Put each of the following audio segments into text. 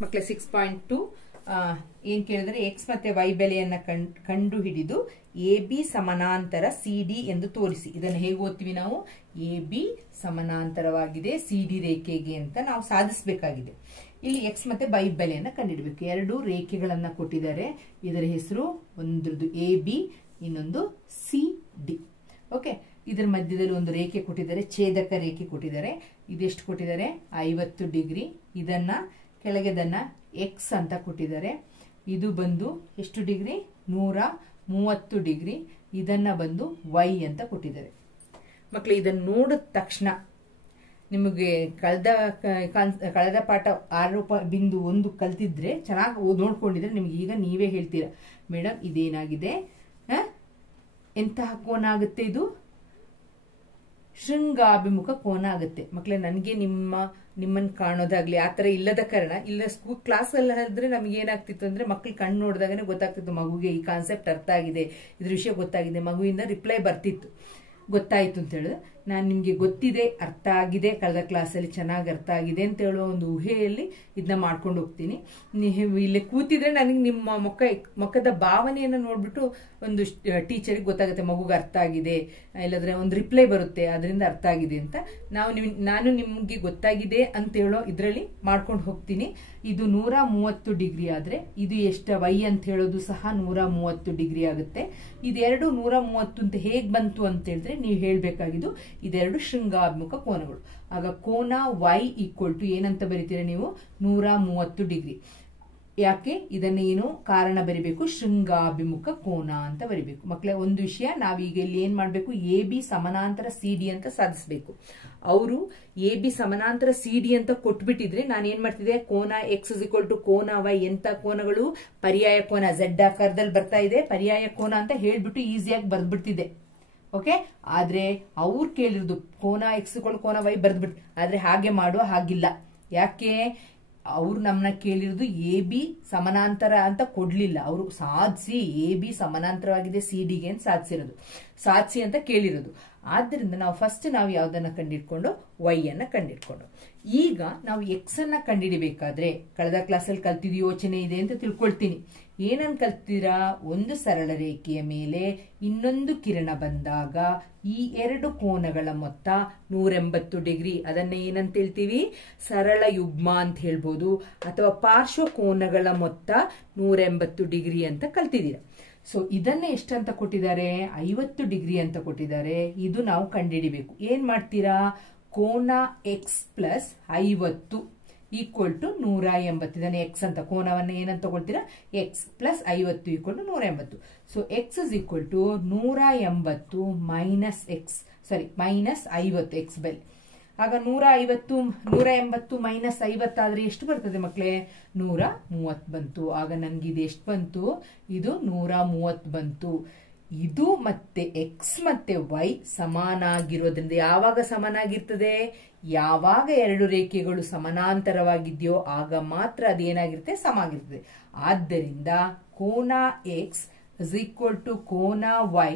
ಮಕ್ಕಳೇ 6.2 ಏನ್ ಕೇಳಿದ್ರೆ ಎಕ್ಸ್ ಮತ್ತೆ ವೈ ಬೆಲೆಯನ್ನ ಕಂಡು ಹಿಡಿದು ಎ ಬಿ ಸಮಾನಾಂತರ ಸಿ ಡಿ ಎಂದು ತೋರಿಸಿ. ಇದನ್ನು ಹೇಗೆ ಓದ್ತೀವಿ ನಾವು? ಎ ಬಿ ಸಮಾನಾಂತರವಾಗಿದೆ ಸಿ ಡಿ ರೇಖೆಗೆ ಅಂತ ನಾವು ಸಾಧಿಸಬೇಕಾಗಿದೆ. ಇಲ್ಲಿ ಎಕ್ಸ್ ಮತ್ತೆ ವೈ ಬೆಲೆಯನ್ನ ಕಂಡುಹಿಡಬೇಕು. ಎರಡು ರೇಖೆಗಳನ್ನ ಕೊಟ್ಟಿದ್ದಾರೆ. ಇದರ ಹೆಸರು ಒಂದ್ರದ್ದು ಎ ಬಿ, ಇನ್ನೊಂದು ಸಿ ಡಿ. ಓಕೆ, ಇದರ ಮಧ್ಯದಲ್ಲಿ ಒಂದು ರೇಖೆ ಕೊಟ್ಟಿದ್ದಾರೆ, ಛೇದಕ ರೇಖೆ ಕೊಟ್ಟಿದ್ದಾರೆ. ಇದೆಷ್ಟು ಕೊಟ್ಟಿದ್ದಾರೆ? 50 ಡಿಗ್ರಿ. ಇದನ್ನ ಕೆಳಗೆದನ್ನ ಎಕ್ಸ್ ಅಂತ ಕೊಟ್ಟಿದ್ದಾರೆ. ಇದು ಬಂದು ಎಷ್ಟು ಡಿಗ್ರಿ? 130 ಡಿಗ್ರಿ. ಇದನ್ನ ಬಂದು ವೈ ಅಂತ ಕೊಟ್ಟಿದ್ದಾರೆ. ಮಕ್ಕಳು ಇದನ್ನು ನೋಡಿದ ತಕ್ಷಣ ನಿಮಗೆ ಕಳೆದ ಪಾಠ 6.1 ಕಲ್ತಿದ್ರೆ ಚೆನ್ನಾಗಿ ನೋಡ್ಕೊಂಡಿದ್ರೆ ನಿಮ್ಗೆ ಈಗ ನೀವೇ ಹೇಳ್ತೀರಾ, ಮೇಡಮ್ ಇದೇನಾಗಿದೆ, ಎಂತಹ ಕೋನ ಆಗುತ್ತೆ ಇದು? ಶೃಂಗಾಭಿಮುಖ ಕೋನ ಆಗುತ್ತೆ. ಮಕ್ಕಳೇ, ನನಗೆ ನಿಮ್ಮನ್ನು ಕಾಣೋದಾಗ್ಲಿ ಆತರ ಇಲ್ಲದ ಕಾರಣ, ಇಲ್ಲ ಸ್ಕೂಲ್ ಕ್ಲಾಸ್ ಎಲ್ಲ ಇದ್ರೆ ನಮ್ಗೆ ಏನಾಗ್ತಿತ್ತು ಅಂದ್ರೆ ಮಕ್ಳು ಕಣ್ಣು ನೋಡಿದಾಗನೇ ಗೊತ್ತಾಗ್ತಿತ್ತು ಮಗುಗೆ ಈ ಕಾನ್ಸೆಪ್ಟ್ ಅರ್ಥ ಆಗಿದೆ, ಇದ್ರ ವಿಷಯ ಗೊತ್ತಾಗಿದೆ, ಮಗುವಿಂದ ರಿಪ್ಲೈ ಬರ್ತಿತ್ತು, ಗೊತ್ತಾಯ್ತು ಅಂತ ಹೇಳಿದ್ರೆ ನಾನು ನಿಮ್ಗೆ ಗೊತ್ತಿದೆ, ಅರ್ಥ ಆಗಿದೆ, ಕಳೆದ ಕ್ಲಾಸಲ್ಲಿ ಚೆನ್ನಾಗಿ ಅರ್ಥ ಆಗಿದೆ ಅಂತ ಹೇಳೋ ಒಂದು ಊಹೆಯಲ್ಲಿ ಇದನ್ನ ಮಾಡ್ಕೊಂಡು ಹೋಗ್ತೀನಿ. ನೀವು ಇಲ್ಲಿ ಕೂತಿದ್ರೆ ನನಗೆ ನಿಮ್ಮ ಮುಖದ ಭಾವನೆಯನ್ನು ನೋಡ್ಬಿಟ್ಟು ಒಂದು ಟೀಚರ್ಗೆ ಗೊತ್ತಾಗುತ್ತೆ ಮಗುಗೆ ಅರ್ಥ ಆಗಿದೆ, ಇಲ್ಲದ್ರೆ ಒಂದು ರಿಪ್ಲೈ ಬರುತ್ತೆ, ಅದರಿಂದ ಅರ್ಥ ಆಗಿದೆ ಅಂತ. ನಾನು ನಿಮ್ಗೆ ಗೊತ್ತಾಗಿದೆ ಅಂತ ಹೇಳೋ ಇದ್ರಲ್ಲಿ ಮಾಡ್ಕೊಂಡು ಹೋಗ್ತೀನಿ. ಇದು 130 ಡಿಗ್ರಿ ಆದ್ರೆ ಇದು ಎಷ್ಟು ವೈ ಅಂತ ಹೇಳೋದು ಸಹ 130 ಡಿಗ್ರಿ ಆಗುತ್ತೆ. ಇದೆರಡು 130 ಅಂತ ಹೇಗ್ ಬಂತು ಅಂತ ಹೇಳಿದ್ರೆ ನೀವು ಹೇಳ್ಬೇಕಾಗಿದ್ದು ಇದೆರಡು ಶೃಂಗಾಭಿಮುಖ ಕೋನಗಳು. ಆಗ ಕೋನ ವೈ ಈಕ್ವಲ್ ಟು ಏನಂತ ಬರೀತೀರ ನೀವು? 130 ಡಿಗ್ರಿ. ಯಾಕೆ? ಇದನ್ನ ಏನು ಕಾರಣ ಬರಿಬೇಕು? ಶೃಂಗಾಭಿಮುಖ ಕೋನ ಅಂತ ಬರಿಬೇಕು. ಮಕ್ಕಳೇ, ಒಂದು ವಿಷಯ ನಾವೀಗ ಇಲ್ಲಿ ಏನ್ ಮಾಡ್ಬೇಕು? ಎ ಬಿ ಸಮಾನಾಂತರ ಸಿ ಡಿ ಅಂತ ಸಾಧಿಸಬೇಕು. ಅವರು ಎ ಬಿ ಸಮಾನಾಂತರ ಸಿ ಡಿ ಅಂತ ಕೊಟ್ಬಿಟ್ಟಿದ್ರೆ ನಾನು ಏನ್ ಮಾಡ್ತಿದ್ದೆ? ಕೋನ ಎಕ್ಸ್ ಇಸ್ ಈಕ್ವಲ್ ಟು ಕೋನ ವೈ. ಎಂತ ಕೋನಗಳು? ಪರ್ಯಾಯ ಕೋನ. ಝೆಡ್ ಆಕಾರದಲ್ಲಿ ಬರ್ತಾ ಇದೆ, ಪರ್ಯಾಯ ಕೋನ ಅಂತ ಹೇಳ್ಬಿಟ್ಟು ಈಸಿಯಾಗಿ ಬರ್ದ್ಬಿಡ್ತಿದ್ದೆ. ಓಕೆ, ಆದ್ರೆ ಅವ್ರು ಕೇಳಿರೋದು ಕೋನ ಎಕ್ಸ್ ಕೋನ ವೈ ಬರ್ದ್ಬಿಟ್ಟು, ಆದ್ರೆ ಹಾಗೆ ಮಾಡುವ ಹಾಗಿಲ್ಲ. ಯಾಕೆ? ಅವ್ರು ನಮ್ಮನ್ನ ಕೇಳಿರೋದು ಎ ಬಿ ಸಮಾನಾಂತರ ಅಂತ ಕೊಡ್ಲಿಲ್ಲ, ಅವರು ಸಾಧಿಸಿ ಎ ಬಿ ಸಮಾನಾಂತರವಾಗಿದೆ ಸಿ ಡಿಗೆ ಅಂತ ಸಾಧಿಸಿ ಅಂತ ಕೇಳಿರೋದು. ಆದ್ದರಿಂದ ನಾವು ಫಸ್ಟ್ ನಾವು ಯಾವ್ದನ್ನ ಕಂಡಿಡ್ಕೊಂಡು? ವೈ ಅನ್ನ ಕಂಡಿಡ್ಕೊಂಡು. ಈಗ ನಾವು ಎಕ್ಸ್ ಅನ್ನ ಕಂಡಿಡಿಬೇಕಾದ್ರೆ ಕಳೆದ ಕ್ಲಾಸಲ್ಲಿ ಕಲ್ತಿದ ಯೋಚನೆ ಇದೆ ಅಂತ ತಿಳ್ಕೊಳ್ತೀನಿ. ಏನನ್ ಕಲ್ತೀರಾ? ಒಂದು ಸರಳ ರೇಖೆಯ ಮೇಲೆ ಇನ್ನೊಂದು ಕಿರಣ ಬಂದಾಗ ಈ ಎರಡು ಕೋನಗಳ ಮೊತ್ತ 180 ಡಿಗ್ರಿ. ಅದನ್ನ ಏನಂತ ಹೇಳ್ತೀವಿ? ಸರಳ ಯುಗ್ಮ ಅಂತ ಹೇಳ್ಬೋದು, ಅಥವಾ ಪಾರ್ಶ್ವ ಕೋನಗಳ ಮೊತ್ತ 180 ಡಿಗ್ರಿ ಅಂತ ಕಲ್ತಿದ್ದೀರಾ. ಸೊ ಇದನ್ನ ಎಷ್ಟಂತ ಕೊಟ್ಟಿದ್ದಾರೆ? 50 ಡಿಗ್ರಿ ಅಂತ ಕೊಟ್ಟಿದ್ದಾರೆ. ಇದು ನಾವು ಕಂಡುಹಿಡಿಬೇಕು. ಏನ್ ಮಾಡ್ತೀರಾ? ಕೋನ ಎಕ್ಸ್ ಪ್ಲಸ್ 50 ಈಕ್ವಲ್ ಟು 180. ಇದನ್ನ ಎಕ್ಸ್ ಅಂತ, ಕೋನವನ್ನ ಏನಂತ ತಗೊಳ್ತೀರಾ? X plus 50 equal to 180. So x is equal to 180 minus x, minus 50 x ಬೆಲೆ. ಆಗ 180 ಮೈನಸ್ 50 ಆದ್ರೆ ಎಷ್ಟು ಬರ್ತದೆ ಮಕ್ಕಳೇ? 130 ಬಂತು. ಆಗ ನನ್ಗೆ ಇದು ಎಷ್ಟು ಬಂತು? ಇದು 130 ಬಂತು. ಇದು ಮತ್ತೆ ಎಕ್ಸ್ ಮತ್ತೆ ವೈ ಸಮಾನಾಗಿರೋದ್ರಿಂದ, ಯಾವಾಗ ಸಮಾನಾಗಿರ್ತದೆ? ಯಾವಾಗ ಎರಡು ರೇಖೆಗಳು ಸಮಾನಾಂತರವಾಗಿದೆಯೋ ಆಗ ಮಾತ್ರ ಅದೇನಾಗಿರುತ್ತೆ? ಸಮ ಆಗಿರ್ತದೆ. ಆದ್ದರಿಂದ ಕೋನ ಎಕ್ಸ್ ಇಸ್ ಈಕ್ವಲ್ ಟು ಕೋನ ವೈ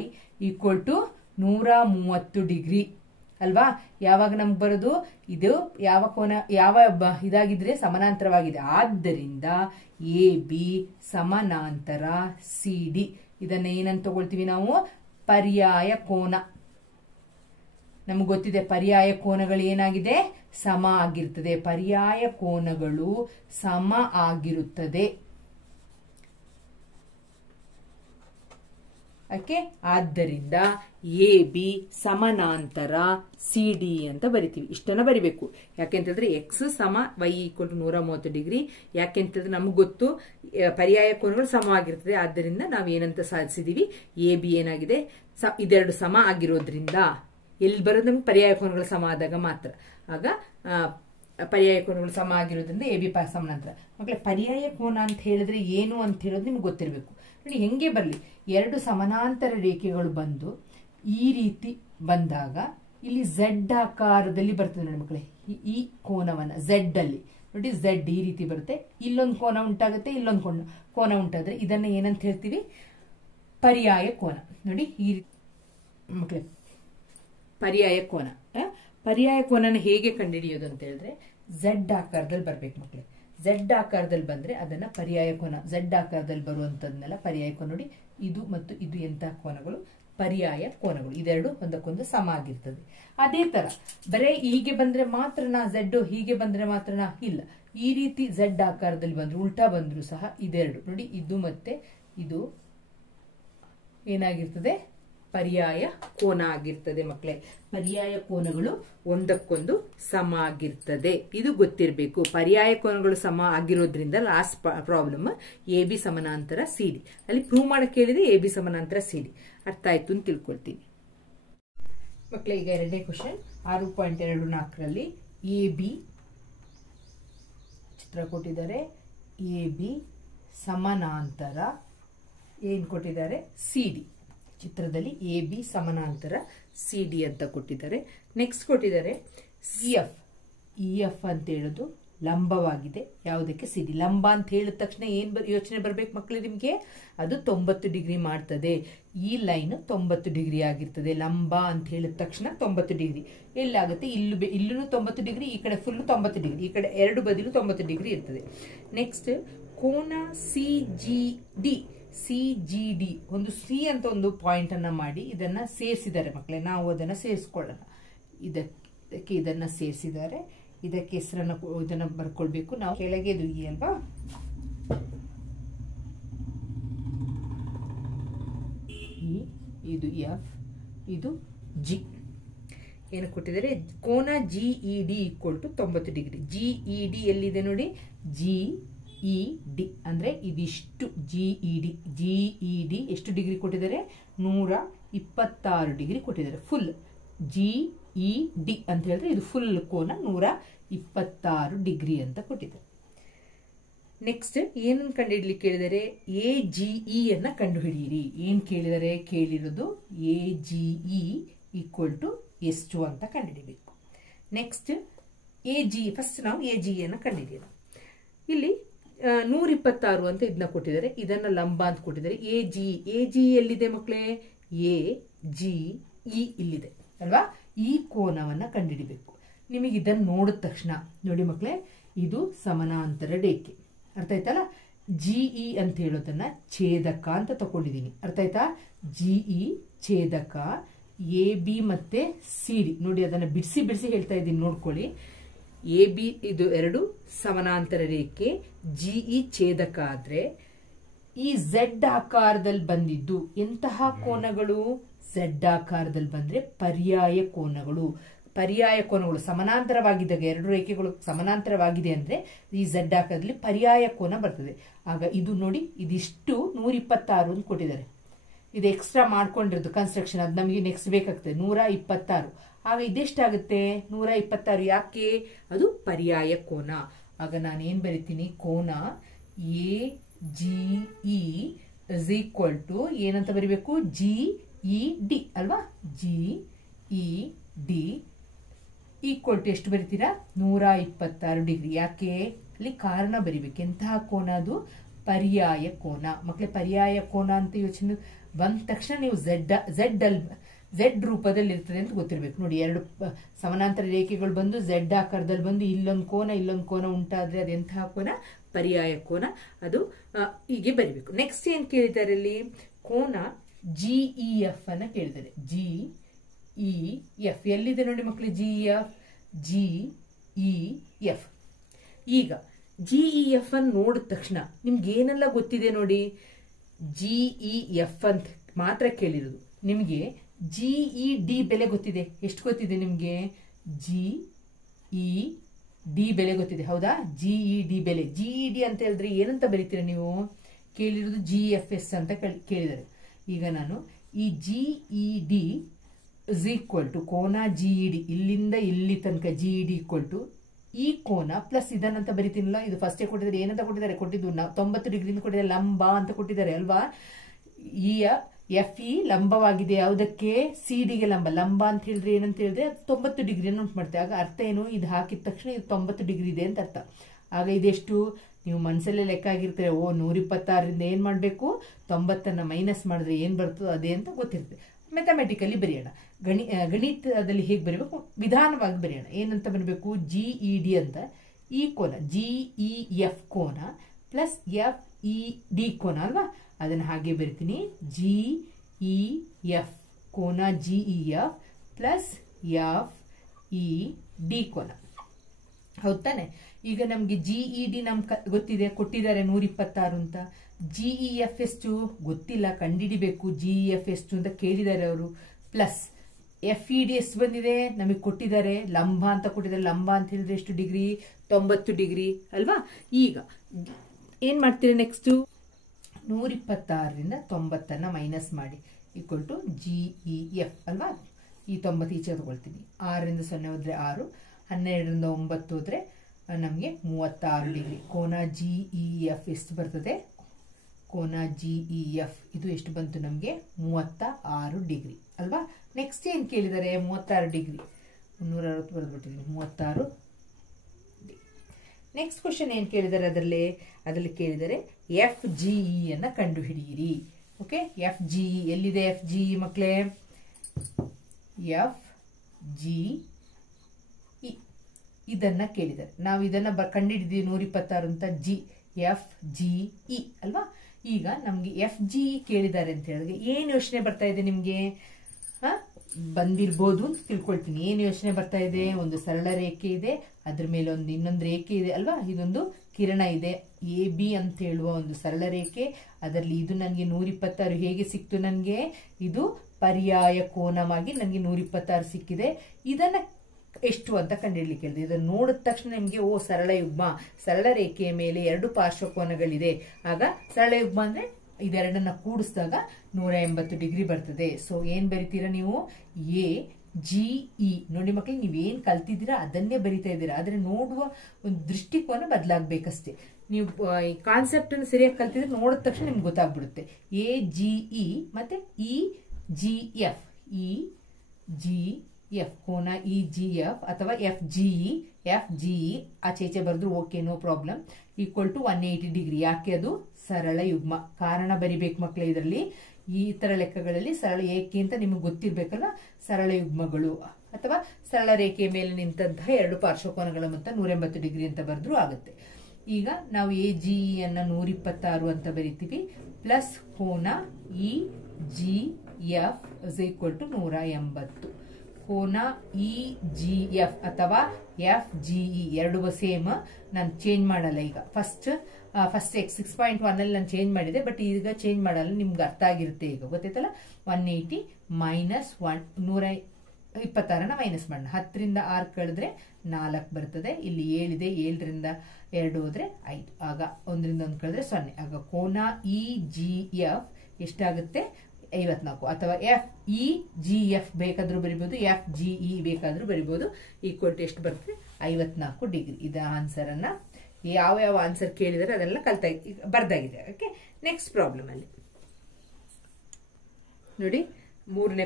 ಈಕ್ವಲ್ ಟು 130 ಡಿಗ್ರಿ ಅಲ್ವಾ? ಯಾವಾಗ ನಮ್ಗೆ ಬರೋದು? ಇದು ಯಾವ ಕೋನ, ಯಾವ ಇದಾಗಿದ್ರೆ ಸಮಾನಾಂತರವಾಗಿದೆ. ಆದ್ದರಿಂದ ಎ ಬಿ ಸಮಾನಾಂತರ ಸಿ ಡಿ. ಇದನ್ನ ಏನಂತ ತಗೊಳ್ತೀವಿ ನಾವು? ಪರ್ಯಾಯ ಕೋನ. ನಮ್ಗೆ ಗೊತ್ತಿದೆ ಪರ್ಯಾಯ ಕೋನಗಳು ಏನಾಗಿದೆ? ಸಮ ಆಗಿರ್ತದೆ. ಪರ್ಯಾಯ ಕೋನಗಳು ಸಮ ಆಗಿರುತ್ತದೆ. ಓಕೆ, ಆದ್ದರಿಂದ ಎ ಬಿ ಸಮಾನಾಂತರ ಸಿ ಡಿ ಅಂತ ಬರಿತೀವಿ. ಇಷ್ಟನ್ನ ಬರಿಬೇಕು. ಯಾಕೆಂತಂದ್ರೆ ಎಕ್ಸ್ ಸಮ ವೈ ಈಕ್ವಲ್ ಟು 130 ಡಿಗ್ರಿ. ಯಾಕೆಂತಂದ್ರೆ ನಮ್ಗೆ ಗೊತ್ತು ಪರ್ಯಾಯ ಕೋನಗಳು ಸಮ ಆಗಿರ್ತದೆ. ಆದ್ದರಿಂದ ನಾವು ಏನಂತ ಸಾಧಿಸಿದೀವಿ? ಎ ಬಿ ಏನಾಗಿದೆ? ಇದೆರಡು ಸಮ ಆಗಿರೋದ್ರಿಂದ ಎಲ್ಲಿ ಬರೋದು? ನಮ್ಗೆ ಪರ್ಯಾಯ ಕೋನಗಳು ಸಮ ಆದಾಗ ಮಾತ್ರ. ಆಗ ಪರ್ಯಾಯ ಕೋನಗಳು ಸಮ ಆಗಿರೋದ್ರಿಂದ ಎ ಬಿ ಸಮಾನಾಂತರ. ಮಕ್ಕಳೇ, ಪರ್ಯಾಯ ಕೋನ ಅಂತ ಹೇಳಿದ್ರೆ ಏನು ಅಂತ ಹೇಳೋದು ನಿಮ್ಗೆ ಗೊತ್ತಿರಬೇಕು. ನೋಡಿ, ಹೆಂಗೆ ಬರಲಿ, ಎರಡು ಸಮಾನಾಂತರ ರೇಖೆಗಳು ಬಂದು ಈ ರೀತಿ ಬಂದಾಗ ಇಲ್ಲಿ ಝೆಡ್ ಆಕಾರದಲ್ಲಿ ಬರ್ತದೆ ನೋಡಿ ಮಕ್ಕಳೇ. ಈ ಕೋನವನ್ನ ಝೆಡ್ ಅಲ್ಲಿ ನೋಡಿ, ಝೆಡ್ ಈ ರೀತಿ ಬರುತ್ತೆ. ಇಲ್ಲೊಂದು ಕೋನ ಉಂಟಾಗುತ್ತೆ, ಇಲ್ಲೊಂದು ಕೋನ ಉಂಟಾದ್ರೆ ಇದನ್ನ ಏನಂತ ಹೇಳ್ತೀವಿ? ಪರ್ಯಾಯ ಕೋನ. ನೋಡಿ ಈ ಮಕ್ಕಳೇ, ಪರ್ಯಾಯ ಕೋನ. ಪರ್ಯಾಯ ಕೋನನ ಹೇಗೆ ಕಂಡುಹಿಡಿಯೋದು ಅಂತ ಹೇಳಿದ್ರೆ ಝೆಡ್ ಆಕಾರದಲ್ಲಿ ಬರ್ಬೇಕು ಮಕ್ಕಳೇ. ಝೆಡ್ ಆಕಾರದಲ್ಲಿ ಬಂದ್ರೆ ಅದನ್ನ ಪರ್ಯಾಯ ಕೋನ, ಝೆಡ್ ಆಕಾರದಲ್ಲಿ ಬರುವಂತದ್ನೆಲ್ಲ ಪರ್ಯಾಯ ಕೋನ. ನೋಡಿ ಇದು ಮತ್ತು ಇದು ಎಂತಹ ಕೋನಗಳು? ಪರ್ಯಾಯ ಕೋನಗಳು. ಇದೆರಡು ಒಂದಕ್ಕೊಂದು ಸಮ ಆಗಿರ್ತದೆ. ಅದೇ ತರ ಬರೇ ಹೀಗೆ ಬಂದ್ರೆ ಮಾತ್ರನಾ ಝೆಡ್, ಹೀಗೆ ಬಂದ್ರೆ ಮಾತ್ರನಾ? ಇಲ್ಲ, ಈ ರೀತಿ ಝೆಡ್ ಆಕಾರದಲ್ಲಿ ಬಂದ್ರು, ಉಲ್ಟಾ ಬಂದ್ರು ಸಹ ಇದೆರಡು ನೋಡಿ, ಇದು ಮತ್ತೆ ಇದು ಏನಾಗಿರ್ತದೆ? ಪರ್ಯಾಯ ಕೋನ ಆಗಿರ್ತದೆ ಮಕ್ಕಳೇ. ಪರ್ಯಾಯ ಕೋನಗಳು ಒಂದಕ್ಕೊಂದು ಸಮ ಆಗಿರ್ತದೆ, ಇದು ಗೊತ್ತಿರಬೇಕು. ಪರ್ಯಾಯ ಕೋನಗಳು ಸಮ ಆಗಿರೋದ್ರಿಂದ ಲಾಸ್ಟ್ ಪ್ರಾಬ್ಲಮ್ AB ಸಮಾನಾಂತರ CD, ಅಲ್ಲಿ ಪ್ರೂವ್ ಮಾಡಕ್ಕೆ ಹೇಳಿದ್ರೆ AB ಸಮಾನಾಂತರ CD. ಅರ್ಥ ಆಯ್ತು ಅಂತ ತಿಳ್ಕೊಳ್ತೀನಿ ಮಕ್ಕಳೇ. ಈಗ ಎರಡನೇ ಕ್ವಶನ್ 6.24ರಲ್ಲಿ AB ಚಿತ್ರ ಕೊಟ್ಟಿದ್ದಾರೆ. AB ಸಮಾನಾಂತರ ಏನ್ ಕೊಟ್ಟಿದ್ದಾರೆ? CD. ಚಿತ್ರದಲ್ಲಿ AB ಸಮಾನಾಂತರ CD ಅಂತ ಕೊಟ್ಟಿದ್ದಾರೆ. ನೆಕ್ಸ್ಟ್ ಕೊಟ್ಟಿದ್ದಾರೆ EF ಅಂತ ಹೇಳೋದು ಲಂಬವಾಗಿದೆ ಯಾವುದಕ್ಕೆ? CD. ಲಂಬ ಅಂತ ಹೇಳಿದ ತಕ್ಷಣ ಏನ್ ಯೋಚನೆ ಬರ್ಬೇಕು ಮಕ್ಕಳೇ ನಿಮ್ಗೆ? ಅದು 90 ಡಿಗ್ರಿ ಮಾಡ್ತದೆ. ಈ ಲೈನ್ 90 ಡಿಗ್ರಿ ಆಗಿರ್ತದೆ. ಲಂಬ ಅಂತ ಹೇಳಿದ ತಕ್ಷಣ 90 ಡಿಗ್ರಿ ಎಲ್ಲಾಗುತ್ತೆ? ಇಲ್ಲೂ 90 ಡಿಗ್ರಿ, ಈ ಕಡೆ ಫುಲ್ 90 ಡಿಗ್ರಿ, ಈ ಕಡೆ ಎರಡು ಬದಿಲು 90 ಡಿಗ್ರಿ ಇರ್ತದೆ. ನೆಕ್ಸ್ಟ್ ಕೋನ CGD ಒಂದು C ಅಂತ ಒಂದು ಪಾಯಿಂಟ್ ಅನ್ನ ಮಾಡಿ ಇದನ್ನ ಸೇರಿಸಿದ್ದಾರೆ ಮಕ್ಕಳೇ. ನಾವು ಅದನ್ನ ಸೇರಿಸ್ಕೊಳ್ಳೋಣ. ಇದಕ್ಕೆ ಇದನ್ನ ಸೇರಿಸಿದ್ದಾರೆ. ಇದಕ್ಕೆ ಹೆಸರನ್ನ ಇದನ್ನ ಬರ್ಕೊಳ್ಬೇಕು ನಾವು. ಕೆಳಗೆ ಇದು E ಅಲ್ವಾ? ಇದು F, ಇದು G. ಏನು ಕೊಟ್ಟಿದ್ದಾರೆ? ಕೋನ GED = 90 ಡಿಗ್ರಿ. GED ಎಲ್ಲಿದೆ ನೋಡಿ? GED ಅಂದ್ರೆ ಇದಿಷ್ಟು GED ಎಷ್ಟು ಡಿಗ್ರಿ ಕೊಟ್ಟಿದ್ದಾರೆ? 126 ಡಿಗ್ರಿ ಕೊಟ್ಟಿದ್ದಾರೆ. ಫುಲ್ GED ಅಂತ ಹೇಳಿದ್ರೆ ಇದು ಫುಲ್ ಕೋನ 126 ಡಿಗ್ರಿ ಅಂತ ಕೊಟ್ಟಿದ್ದಾರೆ. ನೆಕ್ಸ್ಟ್ ಏನನ್ನು ಕಂಡುಹಿಡಿಯಲಿಕ್ಕೆ ಕೇಳಿದರೆ? AGE ಅನ್ನ ಕಂಡುಹಿಡಿಯಿರಿ. ಏನ್ ಕೇಳಿದರೆ? ಕೇಳಿರೋದು AGE = ಎಷ್ಟು ಅಂತ ಕಂಡುಹಿಡಿಯಬೇಕು. ನೆಕ್ಸ್ಟ್ AGE, ಫಸ್ಟ್ ನಾವು AGE ಅನ್ನ ಕಂಡುಹಿಡಿಯೋಣ. ಇಲ್ಲಿ 126 ಅಂತ ಇದನ್ನ ಕೊಟ್ಟಿದ್ದಾರೆ. ಇದನ್ನ ಲಂಬ ಅಂತ ಕೊಟ್ಟಿದ್ದಾರೆ. AGE ಎಲ್ಲಿದೆ ಮಕ್ಕಳೇ? AGE ಇಲ್ಲಿದೆ ಅಲ್ವಾ? ಈ ಕೋನವನ್ನ ಕಂಡುಹಿಡಿಬೇಕು. ನಿಮಗೆ ಇದನ್ನ ನೋಡಿದ ತಕ್ಷಣ ನೋಡಿ ಮಕ್ಕಳೇ, ಇದು ಸಮಾನಾಂತರ ರೇಖೆ. ಅರ್ಥ ಆಯ್ತಲ್ಲ? GE ಅಂತ ಹೇಳೋದನ್ನ ಛೇದಕ ಅಂತ ತಗೊಂಡಿದ್ದೀನಿ. ಅರ್ಥ ಆಯ್ತಾ? GE ಛೇದಕ, AB ಮತ್ತೆ CD ನೋಡಿ, ಅದನ್ನ ಬಿಡಿಸಿ ಹೇಳ್ತಾ ಇದ್ದೀನಿ, ನೋಡ್ಕೊಳ್ಳಿ. AB ಇದು ಎರಡು ಸಮಾನಾಂತರ ರೇಖೆ, GE ಛೇದಕ ಆದ್ರೆ ಈ Z ಆಕಾರದಲ್ಲಿ ಬಂದಿದ್ದು ಎಂತಹ ಕೋನಗಳು? Z ಆಕಾರದಲ್ಲಿ ಬಂದ್ರೆ ಪರ್ಯಾಯ ಕೋನಗಳು. ಪರ್ಯಾಯ ಕೋನಗಳು ಸಮಾನಾಂತರವಾಗಿದ್ದಾಗ, ಎರಡು ರೇಖೆಗಳು ಸಮಾನಾಂತರವಾಗಿದೆ ಅಂದ್ರೆ ಈ Z ಆಕಾರದಲ್ಲಿ ಪರ್ಯಾಯ ಕೋನ ಬರ್ತದೆ. ಆಗ ಇದು ನೋಡಿ, ಇದಿಷ್ಟು 126 ಅಂತ ಕೊಟ್ಟಿದ್ದಾರೆ. ಇದು ಎಕ್ಸ್ಟ್ರಾ ಮಾಡ್ಕೊಂಡಿರೋದು ಕನ್ಸ್ಟ್ರಕ್ಷನ್, ಅದು ನಮಗೆ ನೆಕ್ಸ್ಟ್ ಬೇಕಾಗ್ತದೆ. 126. ಆಗ ಇದೆಷ್ಟಾಗುತ್ತೆ? 126. ಯಾಕೆ? ಅದು ಪರ್ಯಾಯ ಕೋನ. ಆಗ ನಾನು ಏನ್ ಬರಿತೀನಿ? ಕೋನ AGE ಏನಂತ ಬರಿಬೇಕು? GED ಅಲ್ವಾ? GED ಎಷ್ಟು ಬರಿತೀರಾ? 126 ಡಿಗ್ರಿ. ಯಾಕೆ? ಅಲ್ಲಿ ಕಾರಣ ಬರಿಬೇಕು. ಎಂತಹ ಕೋನ ಅದು? ಪರ್ಯಾಯ ಕೋನ. ಮಕ್ಕಳೇ, ಪರ್ಯಾಯ ಕೋನ ಅಂತ ಯೋಚನೆ ಬಂದ ತಕ್ಷಣ ನೀವು Z ರೂಪದಲ್ಲಿ ಇರ್ತದೆ ಅಂತ ಗೊತ್ತಿರಬೇಕು. ನೋಡಿ, ಎರಡು ಸಮಾನಾಂತರ ರೇಖೆಗಳು ಬಂದು Z ಆಕಾರದಲ್ಲಿ ಬಂದು ಇಲ್ಲೊಂದು ಕೋನ ಉಂಟಾದ್ರೆ ಅದೆಂತಹ ಕೋನ? ಪರ್ಯಾಯ ಕೋನ. ಅದು ಹೀಗೆ ಬರಿಬೇಕು. ನೆಕ್ಸ್ಟ್ ಏನ್ ಕೇಳಿದ್ದಾರೆ ಇಲ್ಲಿ? ಕೋನ GEF ಅನ್ನ ಕೇಳಿದ್ದಾರೆ. GEF ಎಲ್ಲಿದೆ ನೋಡಿ ಮಕ್ಕಳು? GEF. ಈಗ GEF ಅನ್ನು ನೋಡಿದ ತಕ್ಷಣ ನಿಮ್ಗೆ ಏನೆಲ್ಲ ಗೊತ್ತಿದೆ ನೋಡಿ? GEF ಅಂತ ಮಾತ್ರ ಕೇಳಿರೋದು. ನಿಮ್ಗೆ GED ಬೆಲೆ ಗೊತ್ತಿದೆ. ಎಷ್ಟು ಗೊತ್ತಿದೆ ನಿಮ್ಗೆ? GED ಬೆಲೆ ಗೊತ್ತಿದೆ, ಹೌದಾ? GED ಬೆಲೆ. GED ಅಂತ ಹೇಳಿದ್ರೆ ಏನಂತ ಬರೀತೀರ ನೀವು? ಕೇಳಿರೋದು GFS ಅಂತ ಕೇಳಿದ್ದಾರೆ. ಈಗ ನಾನು ಈ GED ಕೋನ GED ಇಲ್ಲಿಂದ ಇಲ್ಲಿ ತನಕ GED ಈ ಕೋನ ಪ್ಲಸ್ ಇದನ್ನಂತ ಬರಿತೀನಲ್ಲ. ಇದು ಫಸ್ಟೇ ಕೊಟ್ಟಿದ್ದಾರೆ. ಏನಂತ ಕೊಟ್ಟಿದ್ದು 90 ಡಿಗ್ರಿ ಕೊಟ್ಟಿದ್ದಾರೆ. ಲಂಬ ಅಂತ ಕೊಟ್ಟಿದ್ದಾರೆ ಅಲ್ವಾ? ಈ FE ಲಂಬವಾಗಿದೆ ಯಾವುದಕ್ಕೆ? CD ಗೆ ಲಂಬ ಅಂತ ಹೇಳಿದ್ರೆ ಏನಂತ ಹೇಳಿದ್ರೆ 90 ಡಿಗ್ರಿಯನ್ನು ಉಂಟು ಮಾಡ್ತೇವೆ. ಆಗ ಅರ್ಥ ಏನು? ಇದು ಹಾಕಿದ ತಕ್ಷಣ ಇದು 90 ಡಿಗ್ರಿ ಇದೆ ಅಂತ ಅರ್ಥ. ಆಗ ಇದೆಷ್ಟು? ನೀವು ಮನಸ್ಸಲ್ಲೇ ಲೆಕ್ಕ ಆಗಿರ್ತಾರೆ. 126ರಿಂದ ಏನ್ ಮಾಡ್ಬೇಕು? 90ನ್ನ ಮೈನಸ್ ಮಾಡಿದ್ರೆ ಏನ್ ಬರ್ತದೋ ಅದೇ ಅಂತ ಗೊತ್ತಿರ್ತದೆ. ಮೆಥಮೆಟಿಕಲಿ ಬರೆಯೋಣ. ಗಣಿತದಲ್ಲಿ ಹೇಗೆ ಬರೀಬೇಕು? ವಿಧಾನವಾಗಿ ಬರೆಯೋಣ. ಏನಂತ ಬರಬೇಕು? GED ಅಂತ ಈ ಕೋನ GEF ಕೋನ ಪ್ಲಸ್ FED ಕೋನ ಅಲ್ವಾ, ಅದನ್ನು ಹಾಗೆ ಬರಿತೀನಿ. GEF ಕೋನ GEF ಪ್ಲಸ್ FED ಕೋನ, ಹೌದ್ ತಾನೆ. ಈಗ ನಮ್ಗೆ GED ಗೊತ್ತಿದೆ, ಕೊಟ್ಟಿದ್ದಾರೆ 126 ಅಂತ. GEF ಎಷ್ಟು ಗೊತ್ತಿಲ್ಲ, ಕಂಡುಹಿಡಿಬೇಕು. GEF ಎಷ್ಟು ಅಂತ ಕೇಳಿದ್ದಾರೆ ಅವರು. ಪ್ಲಸ್ FED ಎಷ್ಟು ಬಂದಿದೆ ನಮಗೆ ಕೊಟ್ಟಿದ್ದಾರೆ, ಲಂಬ ಅಂತ ಕೊಟ್ಟಿದ್ದಾರೆ. ಲಂಬ ಅಂತ ಹೇಳಿದ್ರೆ ಎಷ್ಟು ಡಿಗ್ರಿ? 90 ಡಿಗ್ರಿ ಅಲ್ವಾ. ಈಗ ಏನ್ ಮಾಡ್ತೀರಿ ನೆಕ್ಸ್ಟ್? 126ರಿಂದ 90 ಮೈನಸ್ ಮಾಡಿ ಈಕ್ವಲ್ ಟು GEF ಅಲ್ವಾ. ಈ 90 ಈಚೆ ತಗೊಳ್ತೀನಿ. 6ರಿಂದ 0 ಹೋದ್ರೆ 6, 12ರಿಂದ 9 ಹೋದ್ರೆ ನಮಗೆ 36 ಡಿಗ್ರಿ. ಕೋನ GEF ಎಷ್ಟು ಬರ್ತದೆ? ಕೋನ GEF ಇದು ಎಷ್ಟು ಬಂತು ನಮಗೆ? 36 ಡಿಗ್ರಿ ಅಲ್ವಾ. ನೆಕ್ಸ್ಟ್ ಏನ್ ಕೇಳಿದ್ದಾರೆ? 36 ಡಿಗ್ರಿ. 360 ಬರೆದ್ಬಿಟ್ಟಿದ್ದೀನಿ, 36. ನೆಕ್ಸ್ಟ್ ಕ್ವಶನ್ ಏನ್ ಕೇಳಿದ್ದಾರೆ? ಅದರಲ್ಲಿ ಕೇಳಿದರೆ FGE ಅನ್ನ ಕಂಡು ಹಿಡಿಯಿರಿ. ಓಕೆ, FGE ಎಲ್ಲಿದೆ? FGE ಮಕ್ಕಳೇ, FGE ಇದನ್ನ ಕೇಳಿದ್ದಾರೆ. ನಾವು ಇದನ್ನ ಕಂಡುಹಿಡಿದೀವಿ 126 ಅಂತ. FGE ಅಲ್ವಾ. ಈಗ ನಮ್ಗೆ FGE ಕೇಳಿದ್ದಾರೆ ಅಂತ ಹೇಳಿದ್ರೆ ಏನ್ ಯೋಚನೆ ಬರ್ತಾ ಇದೆ ನಿಮ್ಗೆ? ಬಂದಿರ್ಬೋದು ಅಂತ ತಿಳ್ಕೊಳ್ತೀನಿ. ಏನ್ ಯೋಚನೆ ಬರ್ತಾ ಇದೆ? ಒಂದು ಸರಳ ರೇಖೆ ಇದೆ, ಅದ್ರ ಮೇಲೆ ಇನ್ನೊಂದು ರೇಖೆ ಇದೆ ಅಲ್ವಾ. ಇದೊಂದು ಕಿರಣ ಇದೆ, AB ಅಂತ ಹೇಳುವ ಒಂದು ಸರಳ ರೇಖೆ. ಅದರಲ್ಲಿ ಇದು ನನಗೆ 126 ಹೇಗೆ ಸಿಕ್ತು? ನನಗೆ ಇದು ಪರ್ಯಾಯ ಕೋನವಾಗಿ ನನಗೆ 126 ಸಿಕ್ಕಿದೆ. ಇದನ್ನ ಎಷ್ಟು ಅಂತ ಕಂಡುಹಿಡ್ಲಿಕ್ಕೆ ಹೇಳಿದೆ. ಇದನ್ನು ನೋಡಿದ ತಕ್ಷಣ ನಿಮಗೆ ಸರಳ ಯುಗ್ಮ, ಸರಳ ರೇಖೆಯ ಮೇಲೆ 2 ಪಾರ್ಶ್ವಕೋನಗಳಿದೆ. ಆಗ ಸರಳ ಯುಗ್ಮ ಅಂದ್ರೆ ಇದೆರಡನ್ನ ಕೂಡಿಸಿದಾಗ 180 ಡಿಗ್ರಿ ಬರ್ತದೆ. ಸೊ ಏನ್ ಬರಿತೀರಾ ನೀವು? AGE. ನೋಡಿ ಮಕ್ಕಳು, ನೀವೇನ್ ಕಲ್ತಿದ್ದೀರಾ ಅದನ್ನೇ ಬರಿತಾ ಇದ್ದೀರಾ, ಆದ್ರೆ ನೋಡುವ ಒಂದು ದೃಷ್ಟಿಕೋನ ಬದಲಾಗಬೇಕಷ್ಟೇ. ನೀವು ಈ ಕಾನ್ಸೆಪ್ಟ್ ಅನ್ನು ಸರಿಯಾಗಿ ಕಲ್ತಿದ್ರೆ ನೋಡಿದ ತಕ್ಷಣ ನಿಮ್ಗೆ ಗೊತ್ತಾಗ್ಬಿಡುತ್ತೆ. AGE ಮತ್ತೆ EGF. EGF ಕೋನ EGF ಅಥವಾ FGE ಆಚೆ ಬರೆದ್ರು okay, no problem. Equal to 180 degree. ಯಾಕೆ? ಅದು ಸರಳ ಯುಗ್ಮ. ಕಾರಣ ಬರಿಬೇಕು ಮಕ್ಕಳೇ. ಇದರಲ್ಲಿ ಈ ತರ ಲೆಕ್ಕಗಳಲ್ಲಿ ಸರಳ ಏಕೆ ಅಂತ ನಿಮಗೆ ಗೊತ್ತಿರ್ಬೇಕಲ್ಲ. ಸರಳ ಯುಗ್ಮಗಳು ಅಥವಾ ಸರಳ ರೇಖೆಯ ಮೇಲೆ ನಿಂತಹ 2 ಪಾರ್ಶ್ವಕೋನಗಳ ಮೊತ್ತ 180 ಡಿಗ್ರಿ ಅಂತ ಬರೆದ್ರು ಆಗುತ್ತೆ. ಈಗ ನಾವು AGE ಅನ್ನ 126 ಅಂತ ಬರಿತೀವಿ. ಪ್ಲಸ್ ಕೋನ EGF ಇಸ್ ಈಕ್ವಲ್ ಟು 180. ಕೋನ EGF ಅಥವಾ FGE ಎರಡು ಸೇಮ್. ನಾನು ಚೇಂಜ್ ಮಾಡಲ್ಲ. ಈಗ ಫಸ್ಟ್ 6.1 ಅಲ್ಲಿ ನಾನು ಚೇಂಜ್ ಮಾಡಿದೆ, ಬಟ್ ಈಗ ಚೇಂಜ್ ಮಾಡಲ್ಲ. ನಿಮ್ಗೆ ಅರ್ಥ ಆಗಿರುತ್ತೆ ಈಗ, ಗೊತ್ತಾಯ್ತಲ್ಲ. 180 ಮೈನಸ್ 126 ಮೈನಸ್ ಮಾಡೋಣ. 10ರಿಂದ 6 ಕಳೆದ್ರೆ 4 ಬರ್ತದೆ. ಇಲ್ಲಿ 7 ಇದೆ, 7ರಿಂದ 2 ಹೋದ್ರೆ 5. ಆಗ 1ರಿಂದ 1 ಕಳೆದ್ರೆ 0. ಆಗ ಕೋನ EGF ಎಷ್ಟಾಗುತ್ತೆ? 54. ಅಥವಾ FEGF ಬೇಕಾದ್ರೂ ಬರಿಬಹುದು, FGE ಬೇಕಾದ್ರೂ ಬರಿಬಹುದು. ಈಕ್ವಲ್ ಟು ಎಷ್ಟು ಬರ್ತದೆ? 54 ಡಿಗ್ರಿ. ಇದ ಆನ್ಸರ್ ಅನ್ನ ಯಾವ ಆನ್ಸರ್ ಕೇಳಿದರೆ ಅದೆಲ್ಲ ಬರ್ದಾಗಿದೆ. ಓಕೆ, ನೆಕ್ಸ್ಟ್ ಪ್ರಾಬ್ಲಮ್ ಅಲ್ಲಿ ನೋಡಿ, 3ನೇ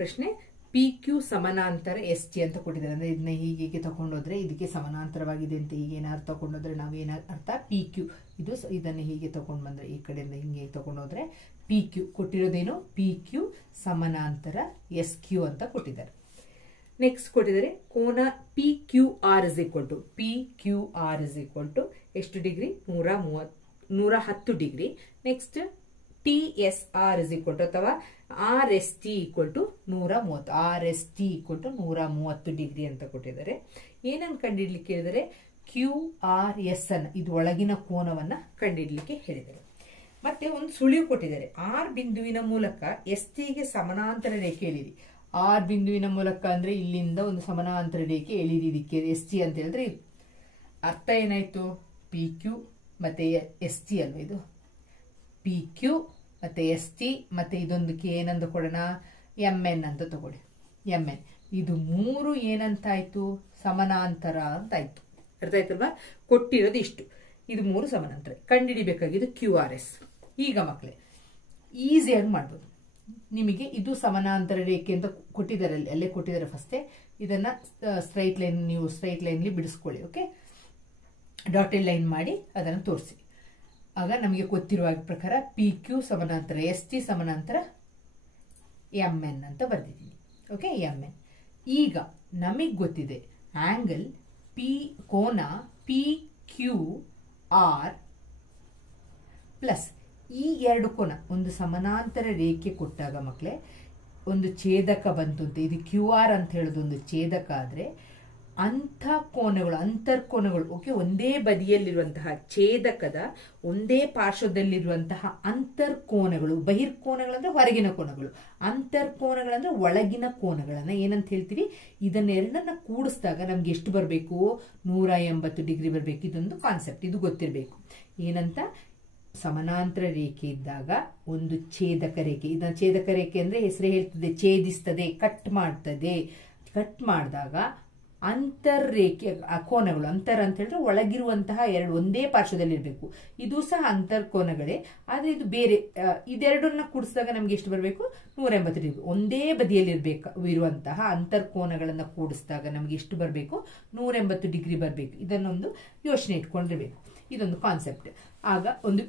ಪ್ರಶ್ನೆ. PQ ಸಮಾನಾಂತರ ST ಅಂತ ಕೊಟ್ಟಿದ್ದಾರೆ. ಅಂದ್ರೆ ಇದನ್ನ ಹೀಗೆ ತಗೊಂಡೋದ್ರೆ ಇದಕ್ಕೆ ಸಮಾನಾಂತರವಾಗಿದೆ ಅಂತ ಹೀಗೆ ಏನಾದ್ರು ತಗೊಂಡೋದ್ರೆ ನಾವು ಅರ್ಥ PQ ಇದನ್ನ ಹೀಗೆ ತಗೊಂಡ್ ಬಂದ್ರೆ ಈ ಕಡೆಯಿಂದ ಹಿಂಗೆ ತಗೊಂಡೋದ್ರೆ PQ ಕೊಟ್ಟಿರೋದೇನು? PQ ಸಮಾನಾಂತರ SQ ಅಂತ ಕೊಟ್ಟಿದ್ದಾರೆ. ನೆಕ್ಸ್ಟ್ ಕೊಟ್ಟಿದ್ದಾರೆ ಕೋನ PQR ಇಸ್ ಈಕ್ವಲ್ ಟು ಎಷ್ಟು degree? 110 degree. Next TSR is equal to ಅಥವಾ RST equal to 130. RST equal to 130 degree ಅಂತ ಕೊಟ್ಟಿದ್ದಾರೆ. ಏನನ್ನು ಕಂಡುಹಿಡ್ಲಿಕ್ಕೆ ಹೇಳಿದರೆ? QRS ಅನ್ನ, ಇದು ಒಳಗಿನ ಕೋನವನ್ನ ಕಂಡುಹಿಡ್ಲಿಕ್ಕೆ ಹೇಳಿದ್ದಾರೆ. ಮತ್ತೆ ಒಂದು ಸುಳಿವು ಕೊಟ್ಟಿದ್ದಾರೆ. R ಬಿಂದುವಿನ ಮೂಲಕ ST ಗೆ ಸಮಾನಾಂತರ ರೇಖೆ ಎಳೆಯಿರಿ. R ಬಿಂದುವಿನ ಮೂಲಕ ಅಂದ್ರೆ ಇಲ್ಲಿಂದ ಒಂದು ಸಮಾನಾಂತರ ರೇಖೆ ಎಳೆಯಿರಿ ಇದಕ್ಕೆ ST ಅಂತ ಹೇಳಿದ್ರೆ ಅರ್ಥ ಏನಾಯ್ತು? PQ ಮತ್ತೆ ST ಅಲ್ವಾ ಇದು? PQ ಮತ್ತೆ ST ಮತ್ತೆ ಇದೊಂದಕ್ಕೆ ಏನಂತ ಕೊಡೋಣ? MN ಅಂತ ತಗೊಳ್ಳಿ. MN ಇದು 3 ಏನಂತಾಯ್ತು? ಸಮಾನಾಂತರ ಅಂತ ಆಯ್ತು. ಅರ್ಥ ಆಯ್ತಲ್ವಾ? ಕೊಟ್ಟಿರೋದು ಇಷ್ಟು, ಇದು 3 ಸಮಾನಾಂತರ. ಕಂಡುಹಿಡಿಬೇಕಾಗಿದ್ದು QRS. ಈಗ ಮಕ್ಕಳೇ ಈಸಿಯಾಗಿ ಮಾಡ್ಬೋದು. ನಿಮಗೆ ಇದು ಸಮಾನಾಂತರ ರೇಖೆ ಅಂತ ಕೊಟ್ಟಿದ್ದಾರೆ, ಅಲ್ಲೇ ಕೊಟ್ಟಿದ್ದಾರೆ. ಫಸ್ಟೇ ಇದನ್ನ ಸ್ಟ್ರೈಟ್ ಲೈನ್, ನೀವು ಸ್ಟ್ರೈಟ್ ಲೈನ್ಲಿ ಬಿಡಿಸ್ಕೊಳ್ಳಿ. ಓಕೆ, ಡಾಟೆಡ್ ಲೈನ್ ಮಾಡಿ ಅದನ್ನು ತೋರಿಸಿ. ಆಗ ನಮಗೆ ಗೊತ್ತಿರುವ ಪ್ರಕಾರ PQ ಸಮಾನಾಂತರ ST ಸಮಾನಾಂತರ MN ಅಂತ ಬರ್ದಿದ್ದೀನಿ. Okay, MN. ಈಗ ನಮಗೆ ಗೊತ್ತಿದೆ ಆಂಗಲ್ ಕೋನ ಪಿ ಕ್ಯೂ ಆರ್ ಪ್ಲಸ್ ಈ ಎರಡು ಕೋನ ಒಂದು ಸಮಾನಾಂತರ ರೇಖೆ ಕೊಟ್ಟಾಗ ಮಕ್ಕಳೇ ಒಂದು ಛೇದಕ ಬಂತು ಅಂತ, ಇದು ಕ್ಯೂ ಆರ್ ಅಂತ ಹೇಳೋದು ಒಂದು ಛೇದಕ ಆದ್ರೆ ಅಂಥ ಕೋನಗಳು ಅಂತರ್ಕೋನಗಳು ಓಕೆ ಒಂದೇ ಬದಿಯಲ್ಲಿರುವಂತಹ ಛೇದಕದ ಒಂದೇ ಪಾರ್ಶ್ವದಲ್ಲಿರುವಂತಹ ಅಂತರ್ಕೋನಗಳು, ಬಹಿರ್ಕೋನಗಳಂದ್ರೆ ಹೊರಗಿನ ಕೋನಗಳು, ಅಂತರ್ಕೋನಗಳಂದ್ರೆ ಒಳಗಿನ ಕೋನಗಳನ್ನ ಏನಂತ ಹೇಳ್ತೀವಿ, ಇದನ್ನೆರಡನ್ನ ಕೂಡಿಸಿದಾಗ ನಮ್ಗೆ ಎಷ್ಟು ಬರಬೇಕು, 180 ಡಿಗ್ರಿ ಬರಬೇಕು. ಇದೊಂದು ಕಾನ್ಸೆಪ್ಟ್, ಇದು ಗೊತ್ತಿರಬೇಕು. ಏನಂತ, ಸಮಾನಾಂತರ ರೇಖೆ ಇದ್ದಾಗ ಒಂದು ಛೇದಕ ರೇಖೆ, ಇದನ್ನ ಛೇದಕ ರೇಖೆ ಅಂದ್ರೆ ಹೆಸರೇ ಹೇಳ್ತದೆ, ಛೇದಿಸ್ತದೆ, ಕಟ್ ಮಾಡ್ತದೆ. ಕಟ್ ಮಾಡಿದಾಗ ಅಂತರ್ ರೇಖೆ ಕೋನಗಳು, ಅಂತರ ಅಂತ ಹೇಳಿದ್ರೆ ಒಳಗಿರುವಂತಹ ಎರಡು ಒಂದೇ ಪಾರ್ಶ್ವದಲ್ಲಿ ಇರಬೇಕು. ಇದು ಸಹ ಅಂತರ್ಕೋನಗಳೇ, ಆದ್ರೆ ಇದು ಬೇರೆ. ಇದೆರಡನ್ನ ಕೂಡಿಸಿದಾಗ ನಮ್ಗೆ ಎಷ್ಟು ಬರಬೇಕು, 180 ಡಿಗ್ರಿ. ಒಂದೇ ಬದಿಯಲ್ಲಿ ಇರುವಂತಹ ಅಂತರ್ಕೋನಗಳನ್ನ ಕೂಡಿಸಿದಾಗ ನಮ್ಗೆ ಎಷ್ಟು ಬರಬೇಕು, 180 ಡಿಗ್ರಿ ಬರಬೇಕು. ಇದನ್ನೊಂದು ಯೋಚನೆ ಇಟ್ಕೊಂಡಿರ್ಬೇಕು. ಇದೊಂದು ಕಾನ್ಸೆಪ್ಟ್. ಆಗ ಒಂದು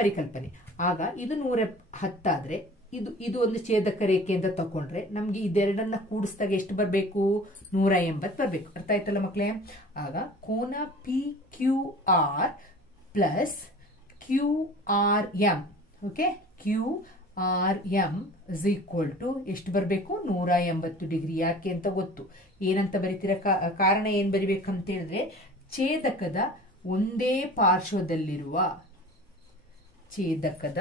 ಪರಿಕಲ್ಪನೆ. ಆಗ ಇದು 110 ಆದ್ರೆ ಇದು ಒಂದು ಛೇದಕ ರೇಖೆ ಅಂತ ತಕೊಂಡ್ರೆ ನಮ್ಗೆ ಇದೆರಡನ್ನ ಕೂಡಿಸಿದಾಗ ಎಷ್ಟು ಬರಬೇಕು, 180 ಬರಬೇಕು. ಅರ್ಥ ಆಯ್ತಲ್ಲ ಮಕ್ಕಳೇ? ಆಗ ಕೋನ P Q R plus Q R M, okay, Q R M is equal to ಎಷ್ಟು ಬರಬೇಕು, 180 ಡಿಗ್ರಿ. ಯಾಕೆ ಅಂತ ಗೊತ್ತು, ಏನಂತ ಬರೀತೀರ, ಕಾರಣ ಏನ್ ಬರಿಬೇಕಂತ ಹೇಳಿದ್ರೆ ಛೇದಕದ ಒಂದೇ ಪಾರ್ಶ್ವದಲ್ಲಿರುವ ಛೇದಕದ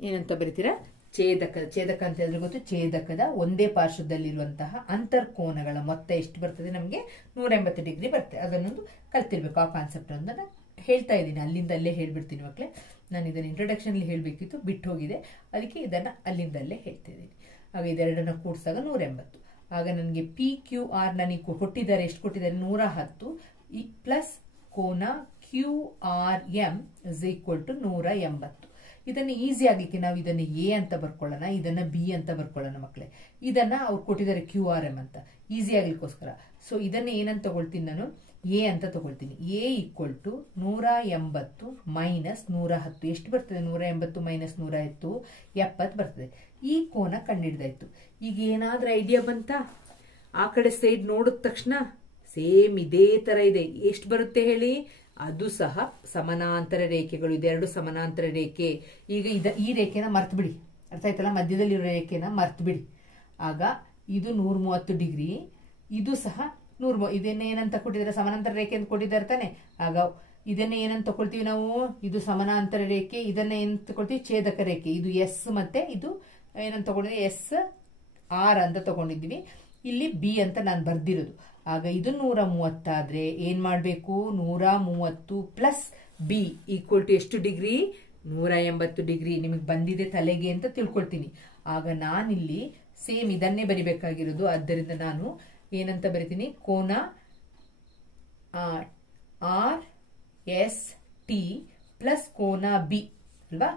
ಏನಂತ ಬರೀತೀರಾ, ಛೇದಕ ಅಂತ ಹೇಳಿದ್ರೆ ಗೊತ್ತು, ಛೇದಕದ ಒಂದೇ ಪಾರ್ಶ್ವದಲ್ಲಿರುವಂತಹ ಅಂತರ್ಕೋನಗಳ ಮೊತ್ತ ಎಷ್ಟು ಬರ್ತದೆ, ನಮಗೆ 180 ಡಿಗ್ರಿ ಬರ್ತದೆ. ಅದನ್ನೊಂದು ಕಲ್ತಿರ್ಬೇಕು. ಆ ಕಾನ್ಸೆಪ್ಟ್ ನಾನು ಹೇಳ್ತಾ ಇದ್ದೀನಿ, ಅಲ್ಲಿಂದ ಅಲ್ಲೇ ಹೇಳ್ಬಿಡ್ತೀನಿ ಮಕ್ಕಳೇ. ನಾನು ಇದನ್ನ ಇಂಟ್ರೊಡಕ್ಷನ್ ಅಲ್ಲಿ ಹೇಳ್ಬೇಕಿತ್ತು, ಬಿಟ್ಟು ಹೋಗಿದೆ, ಅದಕ್ಕೆ ಇದನ್ನ ಅಲ್ಲಿಂದಲ್ಲೇ ಹೇಳ್ತಾ ಇದ್ದೀನಿ. ಆಗ ಇದೆರಡನ್ನ ಕೂಡಿಸಿದಾಗ 180. ಆಗ ನನಗೆ ಪಿ ಕ್ಯೂ ಆರ್ ನನಗೆ ಕೊಟ್ಟಿದ್ದಾರೆ, ಎಷ್ಟು ಕೊಟ್ಟಿದ್ದಾರೆ, 110 ಪ್ಲಸ್ ಕೋನ Q R M is equal to 180. ಇದನ್ನು ಈಸಿ ಆಗ್ಲಿಕ್ಕೆ ನಾವು ಇದನ್ನ ಎ ಅಂತ ಬರ್ಕೊಳ್ಳೋಣ, ಇದನ್ನ ಬಿ ಅಂತ ಬರ್ಕೊಳ್ಳೋಣ ಮಕ್ಕಳೇ. ಇದನ್ನ ಅವ್ರು ಕೊಟ್ಟಿದ್ದಾರೆ ಕ್ಯೂ ಆರ್ ಎಂ ಅಂತ, ಈಸಿ ಆಗ್ಲಿಕ್ಕೋಸ್ಕರ. ಸೊ ಇದನ್ನ ಏನಂತ ತಗೊಳ್ತೀನಿ, ನಾನು ಎ ಅಂತ ತಗೊಳ್ತೀನಿ. A equal to 180 minus 110. ಎಷ್ಟು ಬರ್ತದೆ, 180 ಮೈನಸ್ 110 70 ಬರ್ತದೆ. ಈ ಕೋನ ಕಂಡಿಡ್ದಾಯ್ತು. ಈಗ ಏನಾದ್ರೂ ಐಡಿಯಾ ಬಂತಾ? ಆ ಕಡೆ ಸೈಡ್ ನೋಡಿದ ತಕ್ಷಣ ಸೇಮ್ ಇದೇ ತರ ಇದೆ. ಎಷ್ಟು ಬರುತ್ತೆ ಹೇಳಿ? ಅದು ಸಹ ಸಮಾನಾಂತರ ರೇಖೆಗಳು. ಇದೆರಡು ಸಮಾನಾಂತರ ರೇಖೆ. ಈಗ ಈ ರೇಖೆನ ಮರ್ತು ಬಿಡಿ, ಅರ್ಥ ಆಯ್ತಲ್ಲ, ಮಧ್ಯದಲ್ಲಿರೋ ರೇಖೆನ ಮರ್ತು ಬಿಡಿ. ಆಗ ಇದು 130 ಡಿಗ್ರಿ, ಇದು ಸಹ 130. ಇದನ್ನ ಏನಂತ ಕೊಟ್ಟಿದ್ದಾರೆ, ಸಮಾನಾಂತರ ರೇಖೆ ಅಂತ ಕೊಟ್ಟಿದ್ದಾರೆ ತಾನೆ. ಆಗ ಇದನ್ನ ಏನಂತ ತಗೊಳ್ತೀವಿ ನಾವು, ಇದು ಸಮಾನಾಂತರ ರೇಖೆ. ಇದನ್ನ ಏನಂತ ತಗೊಳ್ತೀವಿ, ಛೇದಕ ರೇಖೆ. ಇದು ಎಸ್ ಮತ್ತೆ ಇದು ಏನಂತ ತಗೊಂಡಿದ್ವಿ, ಎಸ್ ಆರ್ ಅಂತ ತಗೊಂಡಿದ್ವಿ. ಇಲ್ಲಿ ಬಿ ಅಂತ ನಾನು ಬರ್ದಿರೋದು. ಆಗ ಇದು 130 ಆದ್ರೆ ಏನ್ ಮಾಡ್ಬೇಕು, 130 ಪ್ಲಸ್ ಬಿ ಈಕ್ವಲ್ ಟು ಎಷ್ಟು ಡಿಗ್ರಿ, 180 ಡಿಗ್ರಿ. ನಿಮಗೆ ಬಂದಿದೆ ತಲೆಗೆ ಅಂತ ತಿಳ್ಕೊಳ್ತೀನಿ. ಆಗ ನಾನಿಲ್ಲಿ ಸೇಮ್ ಇದನ್ನೇ ಬರಿಬೇಕಾಗಿರೋದು. ಆದ್ದರಿಂದ ನಾನು ಏನಂತ ಬರಿತೀನಿ, ಕೋನ ಆರ್ ಎಸ್ ಟಿ ಪ್ಲಸ್ ಕೋನ ಬಿ ಅಲ್ವಾ.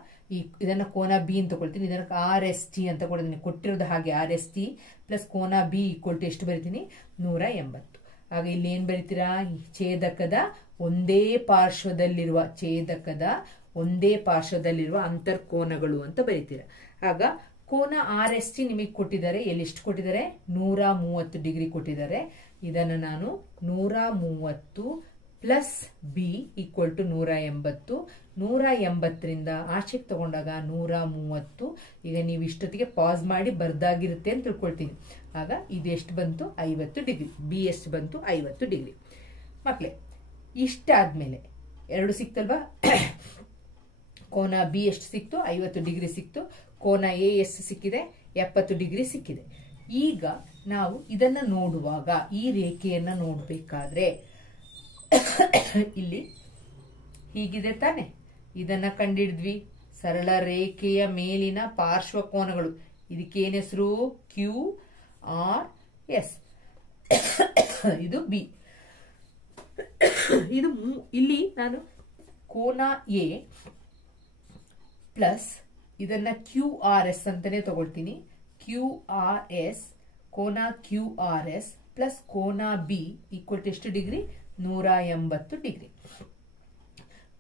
ಇದನ್ನ ಕೋನ ಬಿ ಅಂತ ತಗೊಳ್ತೀನಿ, ಇದನ್ನ ಆರ್ ಎಸ್ ಟಿ ಅಂತ ಕೊಡ್ತೀನಿ, ಕೊಟ್ಟಿರೋದು ಹಾಗೆ ಆರ್ ಎಸ್ ಟಿ ಪ್ಲಸ್ ಕೋನ ಬಿ ಈಕ್ವಲ್ ಟು ಎಷ್ಟು ಬರಿತೀನಿ, 180. ಆಗ ಇಲ್ಲಿ ಏನ್ ಬರಿತೀರಾ, ಛೇದಕದ ಒಂದೇ ಪಾರ್ಶ್ವದಲ್ಲಿರುವ ಅಂತರ್ಕೋನಗಳು ಅಂತ ಬರೀತೀರಾ. ಆಗ ಕೋನ ಆರ್ ಎಸ್ ಟಿ ನಿಮಗೆ ಕೊಟ್ಟಿದ್ದಾರೆ, ಎಲ್ಲಿಷ್ಟು ಕೊಟ್ಟಿದ್ದಾರೆ, 130 ಡಿಗ್ರಿ ಕೊಟ್ಟಿದ್ದಾರೆ. ಇದನ್ನು ನಾನು 130 ಪ್ಲಸ್ ಬಿ ಈಕ್ವಲ್ ಟು 180. 180ರಿಂದ ಆಚೆಗೆ ತಗೊಂಡಾಗ 130. ಈಗ ನೀವು ಇಷ್ಟೊತ್ತಿಗೆ ಪಾಸ್ ಮಾಡಿ ಬರ್ದಾಗಿರುತ್ತೆ ಅಂತ ತಿಳ್ಕೊಳ್ತೀನಿ. ಆಗ ಇದೆಷ್ಟು ಬಂತು, 50 ಡಿಗ್ರಿ. ಬಿ ಎಷ್ಟು ಬಂತು, 50 ಡಿಗ್ರಿ. ಮಕ್ಕಳೇ, ಇಷ್ಟಾದ್ಮೇಲೆ ಎರಡು ಸಿಕ್ತಲ್ವಾ, ಕೋನ ಬಿ ಎಷ್ಟು ಸಿಕ್ತು, 50 ಡಿಗ್ರಿ ಸಿಕ್ತು. ಕೋನ ಎ ಎಷ್ಟು ಸಿಕ್ಕಿದೆ, 70 ಡಿಗ್ರಿ ಸಿಕ್ಕಿದೆ. ಈಗ ನಾವು ಇದನ್ನ ನೋಡುವಾಗ, ಈ ರೇಖೆಯನ್ನ ನೋಡ್ಬೇಕಾದ್ರೆ ಇಲ್ಲಿ ಹೀಗಿದೆ ತಾನೆ, ಇದನ್ನ ಕಂಡಿಡಿದ್ವಿ. ಸರಳ ರೇಖೆಯ ಮೇಲಿನ ಪಾರ್ಶ್ವ ಕೋನಗಳು, ಇದಕ್ಕೇನ್ ಹೆಸರು, ಕ್ಯೂ ಆರ್ ಎಸ್. ಇದು ಬಿ. ಇದು ಇಲ್ಲಿ ನಾನು ಕೋನ ಎ ಪ್ಲಸ್ ಇದನ್ನ ಕ್ಯೂ ಆರ್ ಎಸ್ ಅಂತಾನೆ ತಗೊಳ್ತೀನಿ. ಕ್ಯೂ ಆರ್ ಎಸ್, ಕೋನ ಕ್ಯೂ ಆರ್ ಎಸ್ ಪ್ಲಸ್ ಕೋನ ಬಿ ಈಕ್ವಲ್ ಟು ಎಷ್ಟು ಡಿಗ್ರಿ, 180 ಡಿಗ್ರಿ.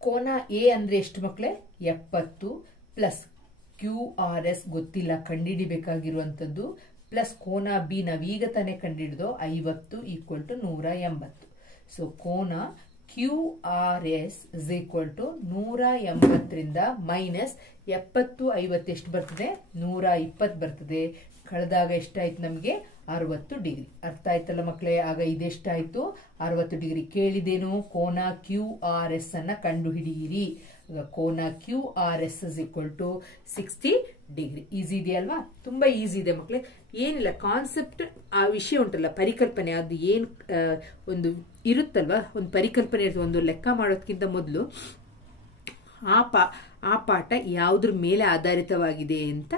ಕೋನ ಎ ಅಂದ್ರೆ ಎಷ್ಟು ಮಕ್ಕಳೇ, 70 ಪ್ಲಸ್ ಕ್ಯೂ ಆರ್ ಎಸ್ ಗೊತ್ತಿಲ್ಲ, ಕಂಡಿಡಿಬೇಕಾಗಿರುವಂತದ್ದು, ಪ್ಲಸ್ ಕೋನ ಬಿ ನಾವೀಗ ತಾನೇ ಕಂಡಿಡಿದೋ 50 ಈಕ್ವಲ್ ಟು 180. ಸೊ ಕೋನ QRS ಇಸ್ ಈಕ್ವಲ್ ಟು 180ರಿಂದ ಮೈನಸ್ 70 50 ಎಷ್ಟು ಬರ್ತದೆ 120 ಬರ್ತದೆ. ಕಳೆದಾಗ ಎಷ್ಟಾಯ್ತು ನಮಗೆ 60 ಡಿಗ್ರಿ. ಅರ್ಥ ಆಯ್ತಲ್ಲ ಮಕ್ಕಳೇ? ಆಗ ಇದೆಷ್ಟಾಯ್ತು 60 ಡಿಗ್ರಿ. ಕೇಳಿದೇನು ಕೋನ QRS ಅನ್ನ ಕಂಡು ಹಿಡಿಯಿರಿ. ಕೋನ QRS is equal to 60 degree. Easy ಇದೆಯಲ್ವಾ? ತುಂಬಾ ಈಸಿ ಇದೆ ಮಕ್ಕಳೇ. ಏನಿಲ್ಲ, ಕಾನ್ಸೆಪ್ಟ್ ಆ ವಿಷಯ ಉಂಟಲ್ಲ, ಪರಿಕಲ್ಪನೆ, ಅದು ಏನ್ ಒಂದು ಇರುತ್ತಲ್ವಾ, ಒಂದು ಪರಿಕಲ್ಪನೆ ಇರುತ್ತೆ. ಒಂದು ಲೆಕ್ಕ ಮಾಡೋದಕ್ಕಿಂತ ಮೊದಲು ಆ ಪಾಠ ಯಾವುದ್ರ ಮೇಲೆ ಆಧಾರಿತವಾಗಿದೆ ಅಂತ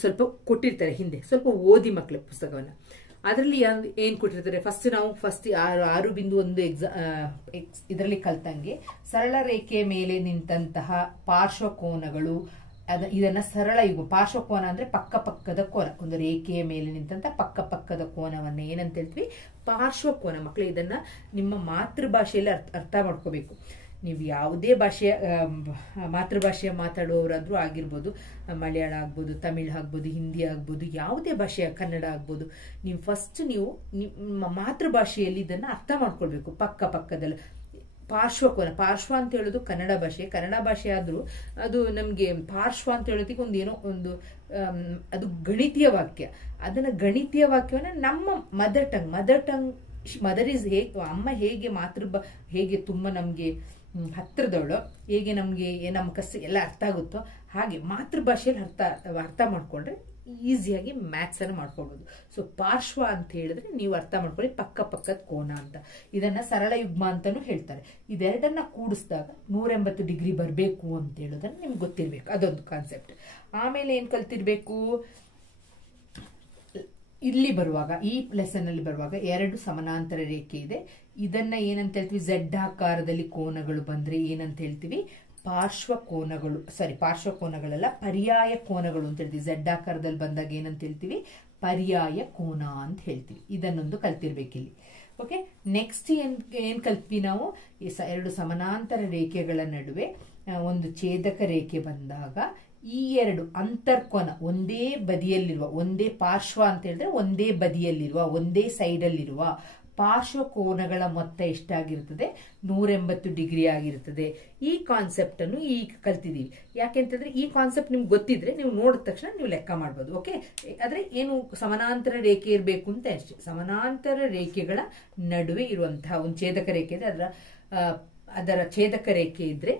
ಸ್ವಲ್ಪ ಕೊಟ್ಟಿರ್ತಾರೆ ಹಿಂದೆ. ಸ್ವಲ್ಪ ಓದಿ ಮಕ್ಕಳೇ ಪುಸ್ತಕವನ್ನ. ಅದರಲ್ಲಿ ಏನ್ ಕೊಟ್ಟಿರ್ತಾರೆ, ಫಸ್ಟ್ 6.1 ಇದರಲ್ಲಿ ಕಲ್ತಂಗೆ ಸರಳ ರೇಖೆಯ ಮೇಲೆ ನಿಂತಹ ಪಾರ್ಶ್ವಕೋನಗಳು, ಇದನ್ನ ಸರಳ ಯುಗ. ಪಾರ್ಶ್ವಕೋನ ಅಂದ್ರೆ ಪಕ್ಕದ ಕೋನ. ಒಂದು ರೇಖೆಯ ಮೇಲೆ ನಿಂತ ಪಕ್ಕದ ಕೋನವನ್ನ ಏನಂತ ಹೇಳ್ತೀವಿ? ಪಾರ್ಶ್ವಕೋನ. ಮಕ್ಕಳು ಇದನ್ನ ನಿಮ್ಮ ಮಾತೃಭಾಷೆಯಲ್ಲಿ ಅರ್ಥ ಮಾಡ್ಕೋಬೇಕು. ನೀವು ಯಾವುದೇ ಭಾಷೆಯ ಮಾತೃಭಾಷೆಯ ಮಾತಾಡುವವರಾದ್ರೂ ಆಗಿರ್ಬೋದು, ಮಲಯಾಳ ಆಗ್ಬೋದು, ತಮಿಳ್ ಆಗ್ಬೋದು, ಹಿಂದಿ ಆಗ್ಬೋದು, ಯಾವುದೇ ಭಾಷೆಯ, ಕನ್ನಡ ಆಗ್ಬೋದು, ನೀವು ಫಸ್ಟ್ ನಿಮ್ಮ ಮಾತೃಭಾಷೆಯಲ್ಲಿ ಇದನ್ನ ಅರ್ಥ ಮಾಡ್ಕೊಳ್ಬೇಕು. ಪಕ್ಕದಲ್ಲಿ ಪಾರ್ಶ್ವಕೋನ. ಪಾರ್ಶ್ವ ಅಂತ ಹೇಳೋದು ಕನ್ನಡ ಭಾಷೆ ಆದ್ರೂ ಅದು ನಮ್ಗೆ ಪಾರ್ಶ್ವ ಅಂತ ಹೇಳೋದಕ್ಕೆ ಅದು ಗಣಿತೀಯ ವಾಕ್ಯ. ಅದನ್ನ ಗಣಿತೀಯ ವಾಕ್ಯವನ್ನ ನಮ್ಮ ಮದರ್ ಟಂಗ್ ಮದರ್ ಇಸ್ ಅಮ್ಮ ಹೇಗೆ ತುಂಬಾ ನಮ್ಗೆ ಹತ್ತಿರದವಳು, ಹೇಗೆ ನಮ್ಗೆ ನಮ್ಮ ಕಷ್ಟ ಎಲ್ಲ ಅರ್ಥ ಆಗುತ್ತೋ ಹಾಗೆ ಮಾತೃಭಾಷೆಯಲ್ಲಿ ಅರ್ಥ ಮಾಡ್ಕೊಂಡ್ರೆ ಈಸಿಯಾಗಿ ಮ್ಯಾಥ್ಸ್ ಅನ್ನು ಮಾಡ್ಕೊಳ್ಬಹುದು. ಸೊ ಪಾರ್ಶ್ವ ಅಂತ ಹೇಳಿದ್ರೆ ನೀವು ಅರ್ಥ ಮಾಡ್ಕೊಳ್ಳಿ ಪಕ್ಕದ ಕೋನ ಅಂತ. ಇದನ್ನ ಸರಳ ಯುಗ್ಮ ಅಂತಾನು ಹೇಳ್ತಾರೆ. ಇದೆರಡನ್ನ ಕೂಡಿಸಿದಾಗ 180 ಡಿಗ್ರಿ ಬರಬೇಕು ಅಂತ ಹೇಳೋದನ್ನ ನಿಮ್ಗೆ ಗೊತ್ತಿರ್ಬೇಕು. ಅದೊಂದು ಕಾನ್ಸೆಪ್ಟ್. ಆಮೇಲೆ ಏನ್ ಕಲ್ತಿರ್ಬೇಕು? ಇಲ್ಲಿ ಬರುವಾಗ, ಈ ಲೆಸನ್ ಅಲ್ಲಿ ಬರುವಾಗ 2 ಸಮಾನಾಂತರ ರೇಖೆ ಇದೆ. ಇದನ್ನ ಏನಂತ ಹೇಳ್ತೀವಿ? ಝೆಡ್ ಆಕಾರದಲ್ಲಿ ಕೋನಗಳು ಬಂದ್ರೆ ಏನಂತ ಹೇಳ್ತೀವಿ? ಪಾರ್ಶ್ವಕೋನಗಳೆಲ್ಲ ಪರ್ಯಾಯ ಕೋನಗಳು ಅಂತ ಹೇಳ್ತೀವಿ. ಝೆಡ್ ಆಕಾರದಲ್ಲಿ ಬಂದಾಗ ಏನಂತ ಹೇಳ್ತೀವಿ? ಪರ್ಯಾಯ ಕೋನ ಅಂತ ಹೇಳ್ತೀವಿ. ಇದನ್ನೊಂದು ಕಲ್ತಿರ್ಬೇಕಿಲ್ಲಿ. ಓಕೆ, ನೆಕ್ಸ್ಟ್ ಏನ್ ಕಲ್ತ್ವಿ ನಾವು? 2 ಸಮಾನಾಂತರ ರೇಖೆಗಳ ನಡುವೆ ಒಂದು ಛೇದಕ ರೇಖೆ ಬಂದಾಗ ಈ 2 ಅಂತರ್ಕೋನ ಒಂದೇ ಬದಿಯಲ್ಲಿರುವ, ಒಂದೇ ಪಾರ್ಶ್ವ ಅಂತ ಹೇಳಿದ್ರೆ ಒಂದೇ ಬದಿಯಲ್ಲಿರುವ, ಒಂದೇ ಸೈಡ್ ಅಲ್ಲಿರುವ ಪಾರ್ಶ್ವಕೋನಗಳ ಮೊತ್ತ ಎಷ್ಟಾಗಿರ್ತದೆ? 180 ಡಿಗ್ರಿ ಆಗಿರ್ತದೆ. ಈ ಕಾನ್ಸೆಪ್ಟ್ ಅನ್ನು ಈಗ ಕಲ್ತಿದೀವಿ. ಯಾಕೆಂತಂದ್ರೆ ಈ ಕಾನ್ಸೆಪ್ಟ್ ನಿಮ್ಗೆ ಗೊತ್ತಿದ್ರೆ ನೀವು ನೋಡಿದ ತಕ್ಷಣ ನೀವು ಲೆಕ್ಕ ಮಾಡ್ಬೋದು. ಓಕೆ, ಆದ್ರೆ ಏನು ಸಮಾನಾಂತರ ರೇಖೆ ಇರಬೇಕು ಅಂತ ಅಷ್ಟೇ. ಸಮಾನಾಂತರ ರೇಖೆಗಳ ನಡುವೆ ಇರುವಂತಹ ಒಂದು ಛೇದಕ ರೇಖೆ ಇದೆ. ಅದರ ಛೇದಕ ರೇಖೆ ಇದ್ರೆ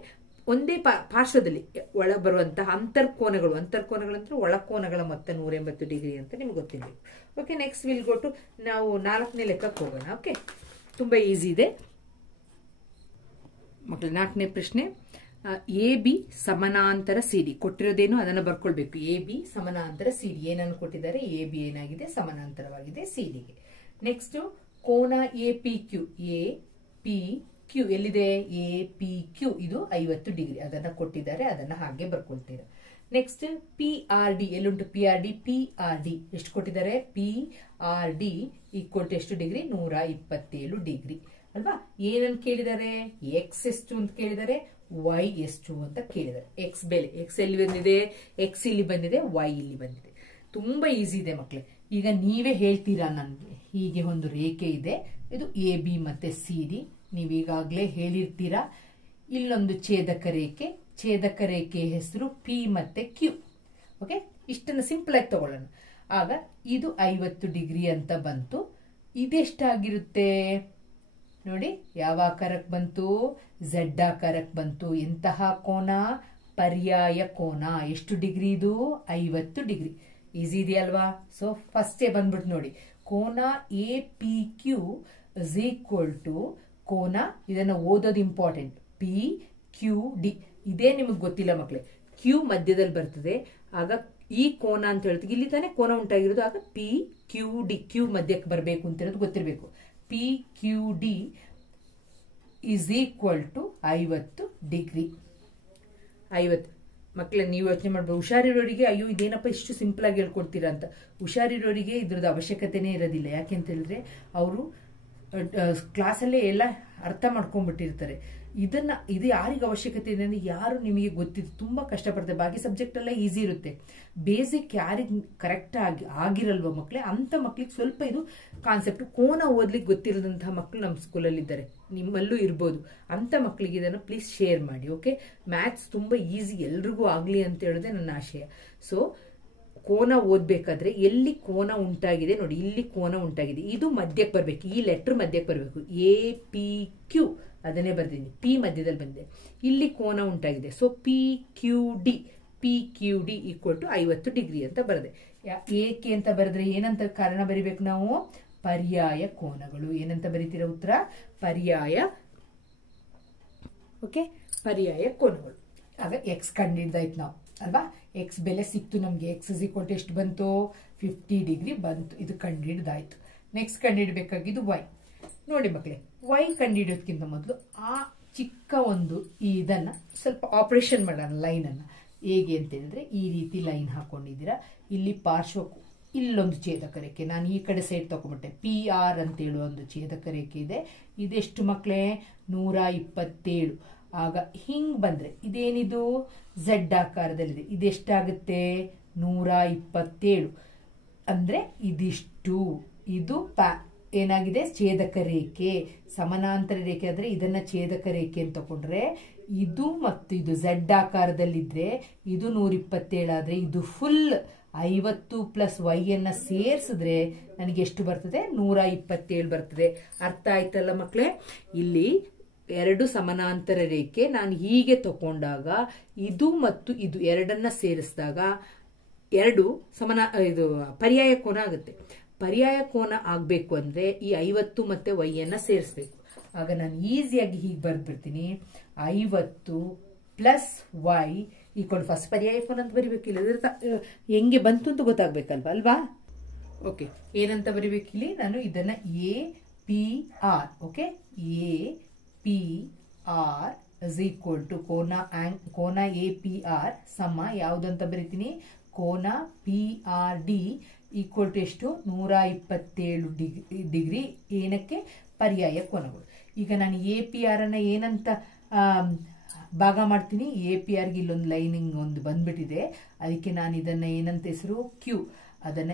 ಒಂದೇ ಪಾರ್ಶ್ವದಲ್ಲಿ ಒಳ ಬರುವಂತಹ ಅಂತರ್ಕೋನಗಳಂದ್ರೆ ಒಳಕೋನಗಳ ಮೊತ್ತ 180 ಡಿಗ್ರಿ ಅಂತ ನಿಮ್ಗೆ ಗೊತ್ತಿರಬೇಕು. Okay, next will go to ನಾವು 4ನೇ ಲೆಕ್ಕಕ್ಕೆ ಹೋಗೋಣ. ಓಕೆ, ತುಂಬಾ ಈಸಿ ಇದೆ ಮಕ್ಕಳು. 4ನೇ ಪ್ರಶ್ನೆ, AB ಸಮಾನಾಂತರ CD ಕೊಟ್ಟಿರೋದೇನು ಅದನ್ನ ಬರ್ಕೊಳ್ಬೇಕು. AB ಸಮಾನಾಂತರ CD ಏನನ್ನು ಕೊಟ್ಟಿದ್ದಾರೆ? AB ಏನಾಗಿದೆ? ಸಮಾನಾಂತರವಾಗಿದೆ CD ಗೆ. ನೆಕ್ಸ್ಟ್ ಕೋನ APQ. APQ ಎಲ್ಲಿದೆ? APQ ಇದು 50 ಡಿಗ್ರಿ. ಅದನ್ನ ಕೊಟ್ಟಿದ್ದಾರೆ, ಅದನ್ನ ಹಾಗೆ ಬರ್ಕೊಳ್ತೀರಾ. ನೆಕ್ಸ್ಟ್ PRD ಎಲ್ಲುಂಟು? PRD ಎಷ್ಟು ಕೊಟ್ಟಿದ್ದಾರೆ? PRD ಈಕ್ವಲ್ ಟು ಎಷ್ಟು ಡಿಗ್ರಿ? 127 ಡಿಗ್ರಿ ಅಲ್ವಾ? ಏನನ್ನು ಕೇಳಿದ್ದಾರೆ? ಎಕ್ಸ್ ಎಷ್ಟು ಅಂತ ಕೇಳಿದ್ದಾರೆ, ವೈ ಎಷ್ಟು ಅಂತ ಕೇಳಿದ್ದಾರೆ. ಎಕ್ಸ್ ಬೆಲೆ, ಎಕ್ಸ್ ಎಲ್ಲಿ ಬಂದಿದೆ? ಎಕ್ಸ್ ಇಲ್ಲಿ ಬಂದಿದೆ, ವೈ ಇಲ್ಲಿ ಬಂದಿದೆ. ತುಂಬಾ ಈಸಿ ಇದೆ ಮಕ್ಕಳೇ. ಈಗ ನೀವೇ ಹೇಳ್ತೀರಾ ನನ್ಗೆ, ಹೀಗೆ ಒಂದು ರೇಖೆ ಇದೆ, ಇದು AB ಮತ್ತೆ CD. ನೀವೀಗಾಗಲೇ ಹೇಳಿರ್ತೀರಾ. ಇಲ್ಲೊಂದು ಛೇದಕ ರೇಖೆ ಹೆಸರು P ಮತ್ತೆ Q. ಓಕೆ, ಇಷ್ಟನ್ನು ಸಿಂಪಲ್ ಆಗಿ ತಗೊಳ್ಳೋಣ. ಆಗ ಇದು 50 ಡಿಗ್ರಿ ಅಂತ ಬಂತು. ಇದೆಷ್ಟಾಗಿರುತ್ತೆ ನೋಡಿ? ಯಾವ ಆಕಾರಕ್ಕೆ ಬಂತು? ಝೆಡ್ ಆಕಾರಕ್ಕೆ ಬಂತು. ಎಂತಹ ಕೋನ? ಪರ್ಯಾಯ ಕೋನ. ಎಷ್ಟು ಡಿಗ್ರಿ ಇದು? 50 ಡಿಗ್ರಿ. ಈಸಿ ಇದೆಯಲ್ವಾ? ಸೊ ಫಸ್ಟೇ ಬಂದ್ಬಿಟ್ಟು ನೋಡಿ, ಕೋನ APQ ಇಸ್ ಈಕ್ವಲ್ ಟು ಕೋನ, ಇದನ್ನ ಓದೋದು ಇಂಪಾರ್ಟೆಂಟ್, PQD. ಇದೇ ನಿಮಗೆ ಗೊತ್ತಿಲ್ಲ ಮಕ್ಕಳೇ. Q ಮಧ್ಯದಲ್ಲಿ ಬರ್ತದೆ, ಆಗ ಈ ಕೋನ ಅಂತ ಹೇಳ್ತೀವಿ. ಇಲ್ಲಿ ತಾನೇ ಕೋನ ಉಂಟಾಗಿರೋದು. ಆಗ PQD, Q ಮಧ್ಯಕ್ಕೆ ಬರಬೇಕು ಅಂತ ಹೇಳೋದು ಗೊತ್ತಿರಬೇಕು. PQD is equal to 50 degree. 50 ಮಕ್ಕಳ ನೀವು ಯೋಚನೆ ಮಾಡ್ಬೋದು. ಹುಷಾರಿರೋರಿಗೆ ಅಯ್ಯೋ ಇದೇನಪ್ಪ ಇಷ್ಟು ಸಿಂಪಲ್ ಆಗಿ ಹೇಳ್ಕೊಡ್ತೀರಾ ಅಂತ. ಹುಷಾರಿರೋರಿಗೆ ಇದ್ರದ್ದು ಅವಶ್ಯಕತೆನೇ ಇರೋದಿಲ್ಲ. ಯಾಕೆಂತ ಹೇಳಿದ್ರೆ ಅವರು ಕ್ಲಾಸಲ್ಲೇ ಎಲ್ಲ ಅರ್ಥ ಮಾಡ್ಕೊಂಡ್ಬಿಟ್ಟಿರ್ತಾರೆ. ಇದು ಯಾರಿಗೆ ಅವಶ್ಯಕತೆ ಇದೆ ಅಂದ್ರೆ ಯಾರು ನಿಮಗೆ ಗೊತ್ತಿದೆ, ತುಂಬಾ ಕಷ್ಟಪಡ್ತಾರೆ. ಬಾಕಿ ಸಬ್ಜೆಕ್ಟ್ ಎಲ್ಲ ಈಸಿ ಇರುತ್ತೆ, ಬೇಸಿಕ್ ಯಾರಿಗೆ ಕರೆಕ್ಟ್ ಆಗಿರಲ್ವ ಮಕ್ಕಳೇ, ಅಂತ ಮಕ್ಳಿಗೆ ಸ್ವಲ್ಪ ಇದು ಕಾನ್ಸೆಪ್ಟ್ ಕೋನ ಓದ್ಲಿಕ್ಕೆ ಗೊತ್ತಿರದಂತಹ ಮಕ್ಕಳು ನಮ್ಮ ಸ್ಕೂಲಲ್ಲಿ ಇದ್ದಾರೆ, ನಿಮ್ಮಲ್ಲೂ ಇರ್ಬೋದು. ಅಂತ ಮಕ್ಕಳಿಗೆ ಇದನ್ನು ಪ್ಲೀಸ್ ಶೇರ್ ಮಾಡಿ. ಓಕೆ, ಮ್ಯಾಥ್ಸ್ ತುಂಬಾ ಈಸಿ, ಎಲ್ರಿಗೂ ಆಗ್ಲಿ ಅಂತ ಹೇಳೋದೇ ನನ್ನ ಆಶಯ. ಸೊ ಕೋನ ಓದ್ಬೇಕಾದ್ರೆ ಎಲ್ಲಿ ಕೋನ ಉಂಟಾಗಿದೆ ನೋಡಿ, ಇಲ್ಲಿ ಕೋನ ಉಂಟಾಗಿದೆ, ಇದು ಮಧ್ಯಕ್ಕೆ ಬರ್ಬೇಕು, ಈ ಲೆಟರ್ ಮಧ್ಯಕ್ಕೆ ಬರಬೇಕು. APQ ಅದನ್ನೇ ಬರ್ತೀನಿ, ಪಿ ಮಧ್ಯದಲ್ಲಿ ಬಂದಿದೆ, ಇಲ್ಲಿ ಕೋನ ಉಂಟಾಗಿದೆ. So PQD equal to 50 degree ಅಂತ ಬರದೆ. ಏಕೆ ಅಂತ ಬರೆದ್ರೆ ಏನಂತ ಕಾರಣ ಬರಿಬೇಕು ನಾವು? ಪರ್ಯಾಯ ಕೋನಗಳು. ಏನಂತ ಬರೀತೀರ ಉತ್ತರ? ಪರ್ಯಾಯ. ಓಕೆ, ಪರ್ಯಾಯ ಕೋನಗಳು. ಆಗ ಎಕ್ಸ್ ಕಂಡಿಡ್ದಾಯ್ತು ನಾವು ಅಲ್ವಾ, ಎಕ್ಸ್ ಬೆಲೆ ಸಿಕ್ತು ನಮ್ಗೆ. ಎಕ್ಸ್ ಇಸ್ ಈಕ್ವಲ್ ಟು ಎಷ್ಟು ಬಂತು? 50 ಡಿಗ್ರಿ ಬಂತು. ಇದು ಕಂಡಿಡ್ದಾಯ್ತು. Next ಕಂಡಿಡ್ಬೇಕಾಗಿದ್ದು Y. ನೋಡಿ ಮಕ್ಕಳೇ, ವೈ ಕಂಡಿಡಿಯೋದಕ್ಕಿಂತ ಮೊದಲು ಆ ಚಿಕ್ಕ ಒಂದು ಇದನ್ನ ಸ್ವಲ್ಪ ಆಪರೇಷನ್ ಮಾಡೋಣ, ಲೈನ್ ಅನ್ನ. ಹೇಗೆ ಅಂತ ಹೇಳಿದ್ರೆ, ಈ ರೀತಿ ಲೈನ್ ಹಾಕೊಂಡಿದ್ದೀರಾ, ಇಲ್ಲಿ ಪಾರ್ಶ್ವಕ್ಕೂ ಇಲ್ಲೊಂದು ಛೇದಕ ರೇಖೆ, ನಾನು ಈ ಕಡೆ ಸೈಡ್ ತಗೊಂಡ್ಬಿಟ್ಟೆ, PR ಅಂತ ಹೇಳುವ ಒಂದು ಛೇದಕ ರೇಖೆ ಇದೆ. ಇದೆಷ್ಟು ಮಕ್ಕಳೇ? 127. ಆಗ ಹಿಂಗ್ ಬಂದ್ರೆ ಇದೇನಿದು? Z ಆಕಾರದಲ್ಲಿದೆ. ಇದೆಷ್ಟಾಗುತ್ತೆ? 127. ಅಂದ್ರೆ ಇದಿಷ್ಟು. ಇದು ಏನಾಗಿದೆ? ಛೇದಕ ರೇಖೆ. ಸಮಾನಾಂತರ ರೇಖೆ ಆದ್ರೆ ಇದನ್ನ ಛೇದಕ ರೇಖೆ ಅಂತ ತಗೊಂಡ್ರೆ, ಇದು ಮತ್ತು ಇದು Z ಆಕಾರದಲ್ಲಿದ್ರೆ ಇದು 127 ಆದ್ರೆ ಇದು ಫುಲ್ 50 ಪ್ಲಸ್ y ಅನ್ನ ಸೇರಿಸಿದ್ರೆ ನನಗೆ ಎಷ್ಟು ಬರ್ತದೆ? 127 ಬರ್ತದೆ. ಅರ್ಥ ಆಯ್ತಲ್ಲ ಮಕ್ಕಳೇ? ಇಲ್ಲಿ ಎರಡು ಸಮಾನಾಂತರ ರೇಖೆ ನಾನು ಹೀಗೆ ತಕೊಂಡಾಗ ಇದು ಮತ್ತು ಇದು ಎರಡನ್ನ ಸೇರಿಸಿದಾಗ ಎರಡು ಇದು ಪರ್ಯಾಯ ಕೋನ ಆಗುತ್ತೆ. ಪರ್ಯಾಯ ಕೋನ ಆಗ್ಬೇಕು ಅಂದ್ರೆ ಈ 50 ಮತ್ತೆ y ಅನ್ನ ಸೇರಿಸಬೇಕು. ಆಗ ನಾನು ಈಸಿಯಾಗಿ ಹೀಗೆ ಬರ್ದ್ಬಿಡ್ತೀನಿ, 50 ಪ್ಲಸ್ y ಈಕ್ವಲ್ ಫಸ್ಟ್ ಪರ್ಯಾಯ ಕೋನ ಅಂತ ಬರಿಬೇಕಿಲ್ಲ, ಹೆಂಗೆ ಬಂತು ಅಂತ ಗೊತ್ತಾಗ್ಬೇಕಲ್ವಾ ಅಲ್ವಾ? ಓಕೆ, ಏನಂತ ಬರಿಬೇಕಿಲ್ಲಿ ನಾನು ಇದನ್ನ APR. Okay, APR is equal to ಕೋನ APR ಸಮ ಯಾವುದಂತ ಬರಿತೀನಿ? ಕೋನ PRD ಈಕ್ವಲ್ ಟು ಎಷ್ಟು? 127 ಡಿಗ್ರಿ. ಏನಕ್ಕೆ? ಪರ್ಯಾಯ ಕೋನಗಳು. ಈಗ ನಾನು APR ಅನ್ನ ಏನಂತ ಭಾಗ ಮಾಡ್ತೀನಿ? APRಗೆ ಇಲ್ಲೊಂದು ಲೈನಿಂಗ್ ಒಂದು ಬಂದ್ಬಿಟ್ಟಿದೆ, ಅದಕ್ಕೆ ನಾನು ಇದನ್ನ ಏನಂತ ಹೆಸರು? Q. ಅದನ್ನ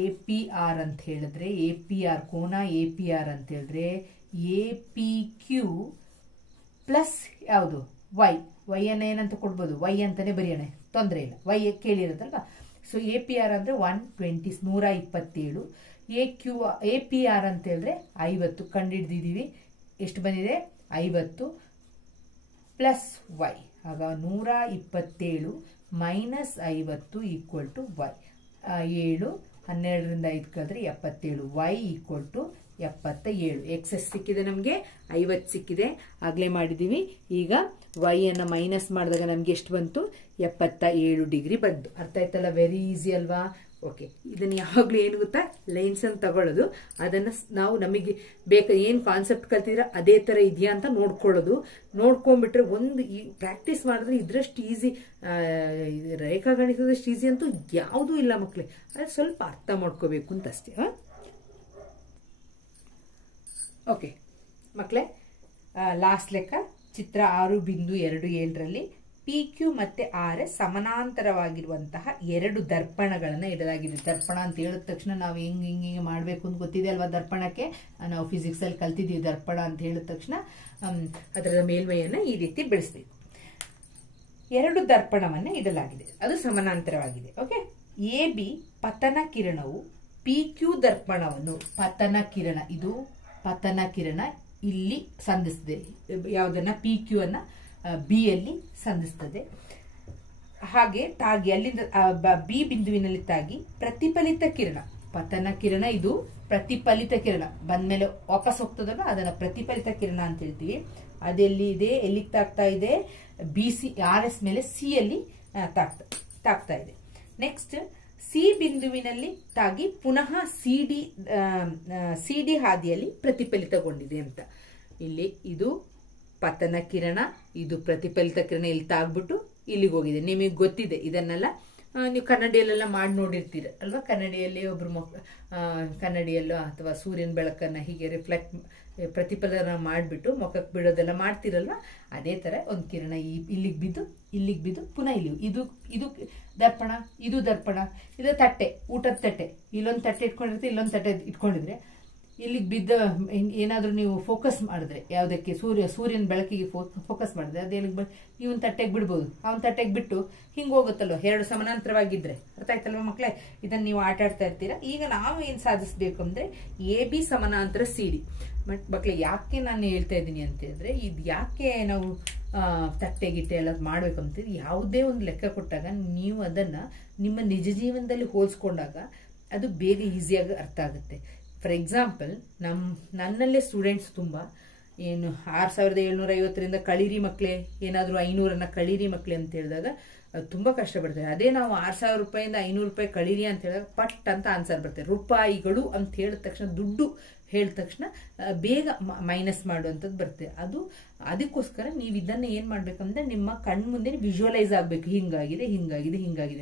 APR ಅಂತ ಹೇಳಿದ್ರೆ, APR ಕೋನ APR ಅಂತ ಹೇಳಿದ್ರೆ APQ ಪ್ಲಸ್ ಯಾವುದು? Y. Y ಅನ್ನ ಏನಂತ ಕೊಡ್ಬೋದು? Y ಅಂತಾನೆ ಬರೆಯೋಣ, ತೊಂದರೆ ಇಲ್ಲ, Y ಕೇಳಿರೋದಲ್ವಾ. ಸೊ APR ಅಂದ್ರೆ 127. APR ಅಂತ ಹೇಳಿದ್ರೆ 50 ಕಂಡಿಡ್ದಿದ್ದೀವಿ. ಎಷ್ಟು ಬಂದಿದೆ? 50 ಪ್ಲಸ್ y. ಆಗ 127 ಮೈನಸ್ 50 ಈಕ್ವಲ್ ಟು y. 7 12ರಿಂದ 5 ಕಳೆದ್ರೆ 77. y equal to 77. ಎಕ್ಸಸ್ ಸಿಕ್ಕಿದೆ ನಮಗೆ, 50 ಸಿಕ್ಕಿದೆ, ಆಗ್ಲೇ ಮಾಡಿದೀವಿ. ಈಗ y ಅನ್ನ ಮೈನಸ್ ಮಾಡಿದಾಗ ನಮ್ಗೆ ಎಷ್ಟು ಬಂತು? 77 ಡಿಗ್ರಿ ಬಂತು. ಅರ್ಥ ಆಯ್ತಲ್ಲ? ವೆರಿ ಈಸಿ ಅಲ್ವಾ? ಓಕೆ, ಇದನ್ನ ಯಾವಾಗ್ಲೂ ಏನು ಗೊತ್ತಾ? ಲೈನ್ಸ್ ಅನ್ನು ತಗೊಳ್ಳೋದು, ಅದನ್ನ ನಾವು ನಮಗೆ ಏನ್ ಕಾನ್ಸೆಪ್ಟ್ ಕಲ್ತಿದ್ರೆ ಅದೇ ತರ ಇದೆಯಾ ಅಂತ ನೋಡ್ಕೊಳ್ಳೋದು. ನೋಡ್ಕೊಂಡ್ಬಿಟ್ರೆ ಒಂದು ಪ್ರಾಕ್ಟೀಸ್ ಮಾಡಿದ್ರೆ ಇದ್ರಷ್ಟು ಈಸಿ, ರೇಖಾಗಣಿತದಷ್ಟು ಈಸಿ ಅಂತೂ ಯಾವುದೂ ಇಲ್ಲ ಮಕ್ಕಳೇ. ಅದೇ ಸ್ವಲ್ಪ ಅರ್ಥ ಮಾಡ್ಕೋಬೇಕು ಅಂತ ಅಷ್ಟೇ. ಓಕೆ ಮಕ್ಕಳೇ, ಲಾಸ್ಟ್ ಲೆಕ್ಕ ಚಿತ್ರ 6.27ರಲ್ಲಿ PQ ಮತ್ತೆ RS ಸಮಾನಾಂತರವಾಗಿರುವಂತಹ ಎರಡು ದರ್ಪಣಗಳನ್ನ ಇಡಲಾಗಿದೆ. ದರ್ಪಣ ಅಂತ ಹೇಳಿದ ತಕ್ಷಣ ನಾವು ಹಿಂಗೆ ಮಾಡಬೇಕು ಅಂತ ಗೊತ್ತಿದೆ ಅಲ್ವಾ? ದರ್ಪಣಕ್ಕೆ ನಾವು ಫಿಸಿಕ್ಸ್ ಅಲ್ಲಿ ಕಲ್ತಿದ್ದೀವಿ. ದರ್ಪಣ ಅಂತ ಹೇಳಿದ ತಕ್ಷಣ ಅದರ ಮೇಲ್ಮೈಯನ್ನ ಈ ರೀತಿ ಬೆಳೆಸಬೇಕು. ಎರಡು ದರ್ಪಣವನ್ನ ಇಡಲಾಗಿದೆ, ಅದು ಸಮಾನಾಂತರವಾಗಿದೆ. ಓಕೆ, AB ಪತನ ಕಿರಣವು PQ ದರ್ಪಣವನ್ನು, ಪತನ ಕಿರಣ, ಇದು ಪತನ ಕಿರಣ ಇಲ್ಲಿ ಸಂಧಿಸಿದೆ. ಯಾವುದನ್ನ? PQ ಅನ್ನ B ಯಲ್ಲಿ ಸಂಧಿಸ್ತದೆ. ಹಾಗೆ ತಾಗಿ ಅಲ್ಲಿಂದ B ಬಿಂದುವಿನಲ್ಲಿ ತಾಗಿ ಪ್ರತಿಫಲಿತ ಕಿರಣ, ಪತನ ಕಿರಣ ಇದು ಪ್ರತಿಫಲಿತ ಕಿರಣ ಬಂದ್ಮೇಲೆ ವಾಪಸ್ ಹೋಗ್ತದಲ್ಲ, ಅದನ್ನ ಪ್ರತಿಫಲಿತ ಕಿರಣ ಅಂತ ಹೇಳ್ತೀವಿ. ಅದೆಲ್ಲಿ ಇದೆ? ಎಲ್ಲಿಗೆ ತಾಗ್ತಾ ಇದೆ? BC RS ಮೇಲೆ C ಯಲ್ಲಿ ತಾಗ್ತಾ ಇದೆ. ನೆಕ್ಸ್ಟ್ C ಬಿಂದುವಿನಲ್ಲಿ ತಾಗಿ ಪುನಃ CD ಹಾದಿಯಲ್ಲಿ ಪ್ರತಿಫಲಿತಗೊಂಡಿದೆ ಅಂತ. ಇಲ್ಲಿ ಇದು ಪತನ ಕಿರಣ, ಇದು ಪ್ರತಿಫಲಿತ ಕಿರಣ ಇಲ್ಲಿ ತಾಗ್ಬಿಟ್ಟು ಇಲ್ಲಿಗೆ ಹೋಗಿದೆ. ನಿಮಗೆ ಗೊತ್ತಿದೆ ಇದನ್ನೆಲ್ಲ ನೀವು ಕನ್ನಡಿಯಲ್ಲೆಲ್ಲ ಮಾಡಿ ನೋಡಿರ್ತೀರ ಅಲ್ವಾ. ಕನ್ನಡಿಯಲ್ಲಿ ಒಬ್ರು ಕನ್ನಡಿಯಲ್ಲೋ ಅಥವಾ ಸೂರ್ಯನ ಬೆಳಕನ್ನ ಹೀಗೆ ಪ್ರತಿಫಲನ ಮಾಡಿಬಿಟ್ಟು ಮುಖಕ್ಕೆ ಬಿಡೋದೆಲ್ಲ ಮಾಡ್ತಿರಲ್ವಾ. ಅದೇ ತರ ಒಂದು ಕಿರಣ ಇಲ್ಲಿಗೆ ಬಿದ್ದು ಪುನಃ ಇಲ್ಲಿ ಇದು ದರ್ಪಣ, ಇದು ದರ್ಪಣ, ಇದು ತಟ್ಟೆ, ಊಟದ ತಟ್ಟೆ, ಇಲ್ಲೊಂದು ತಟ್ಟೆ ಇಟ್ಕೊಂಡಿರ್ತೀವಿ, ಇಲ್ಲೊಂದು ತಟ್ಟೆ ಇಟ್ಕೊಂಡಿದ್ರೆ ಇಲ್ಲಿಗೆ ಬಿದ್ದ ಏನಾದ್ರೂ ನೀವು ಫೋಕಸ್ ಮಾಡಿದ್ರೆ, ಯಾವುದಕ್ಕೆ ಸೂರ್ಯನ ಬೆಳಕಿಗೆ ಫೋಕಸ್ ಮಾಡಿದ್ರೆ ಅದೇನಿಗೆ ಇವನ್ ತಟ್ಟೆಗೆ ಬಿಡ್ಬೋದು. ಅವನ್ ತಟ್ಟೆಗೆ ಬಿಟ್ಟು ಹಿಂಗೆ ಹೋಗುತ್ತಲ್ವ, ಎರಡು ಸಮಾನಾಂತರವಾಗಿದ್ರೆ. ಅರ್ಥ ಆಯ್ತಲ್ವ ಮಕ್ಕಳೇ? ಇದನ್ನ ನೀವು ಆಟ ಆಡ್ತಾ ಇರ್ತೀರಾ. ಈಗ ನಾವು ಏನ್ ಸಾಧಿಸ್ಬೇಕು ಅಂದ್ರೆ AB ಸಮಾನಾಂತರ CD. ಮಕ್ಕಳೇ ಯಾಕೆ ನಾನು ಹೇಳ್ತಾ ಇದ್ದೀನಿ ಅಂತ ಹೇಳಿದ್ರೆ, ಇದು ಯಾಕೆ ನಾವು ತಟ್ಟೆ ಗಿಟ್ಟೆ ಎಲ್ಲ ಮಾಡ್ಬೇಕಂತಿದ್ರೆ, ಯಾವುದೇ ಒಂದು ಲೆಕ್ಕ ಕೊಟ್ಟಾಗ ನೀವು ಅದನ್ನ ನಿಮ್ಮ ನಿಜ ಜೀವನದಲ್ಲಿ ಹೋಲಿಸ್ಕೊಂಡಾಗ ಅದು ಬೇಗ ಈಸಿಯಾಗಿ ಅರ್ಥ ಆಗುತ್ತೆ. ಫಾರ್ ಎಕ್ಸಾಂಪಲ್, ನನ್ನಲ್ಲೇ ಸ್ಟೂಡೆಂಟ್ಸ್ ತುಂಬಾ ಏನು 6750 ಕಳೀರಿ ಮಕ್ಕಳೇ, ಏನಾದರೂ 500 ಕಳೀರಿ ಮಕ್ಕಳೇ ಅಂತ ಹೇಳಿದಾಗ ತುಂಬಾ ಕಷ್ಟಪಡ್ತಾರೆ. ಅದೇ ನಾವು 6000 ರೂಪಾಯಿಂದ 500 ರೂಪಾಯಿ ಕಳೀರಿ ಅಂತ ಹೇಳಿದಾಗ ಪಟ್ ಅಂತ ಆನ್ಸರ್ ಬರ್ತದೆ. ರೂಪಾಯಿಗಳು ಅಂತ ಹೇಳಿದ ತಕ್ಷಣ, ದುಡ್ಡು ಹೇಳಿದ ತಕ್ಷಣ ಬೇಗ ಮೈನಸ್ ಮಾಡುವಂಥದ್ದು ಬರುತ್ತೆ. ಅದಕ್ಕೋಸ್ಕರ ನೀವು ಇದನ್ನ ಏನ್ ಮಾಡ್ಬೇಕಂದ್ರೆ ನಿಮ್ಮ ಕಣ್ಮುಂದೆ ವಿಜುವಲೈಸ್ ಆಗ್ಬೇಕು. ಹಿಂಗಾಗಿದೆ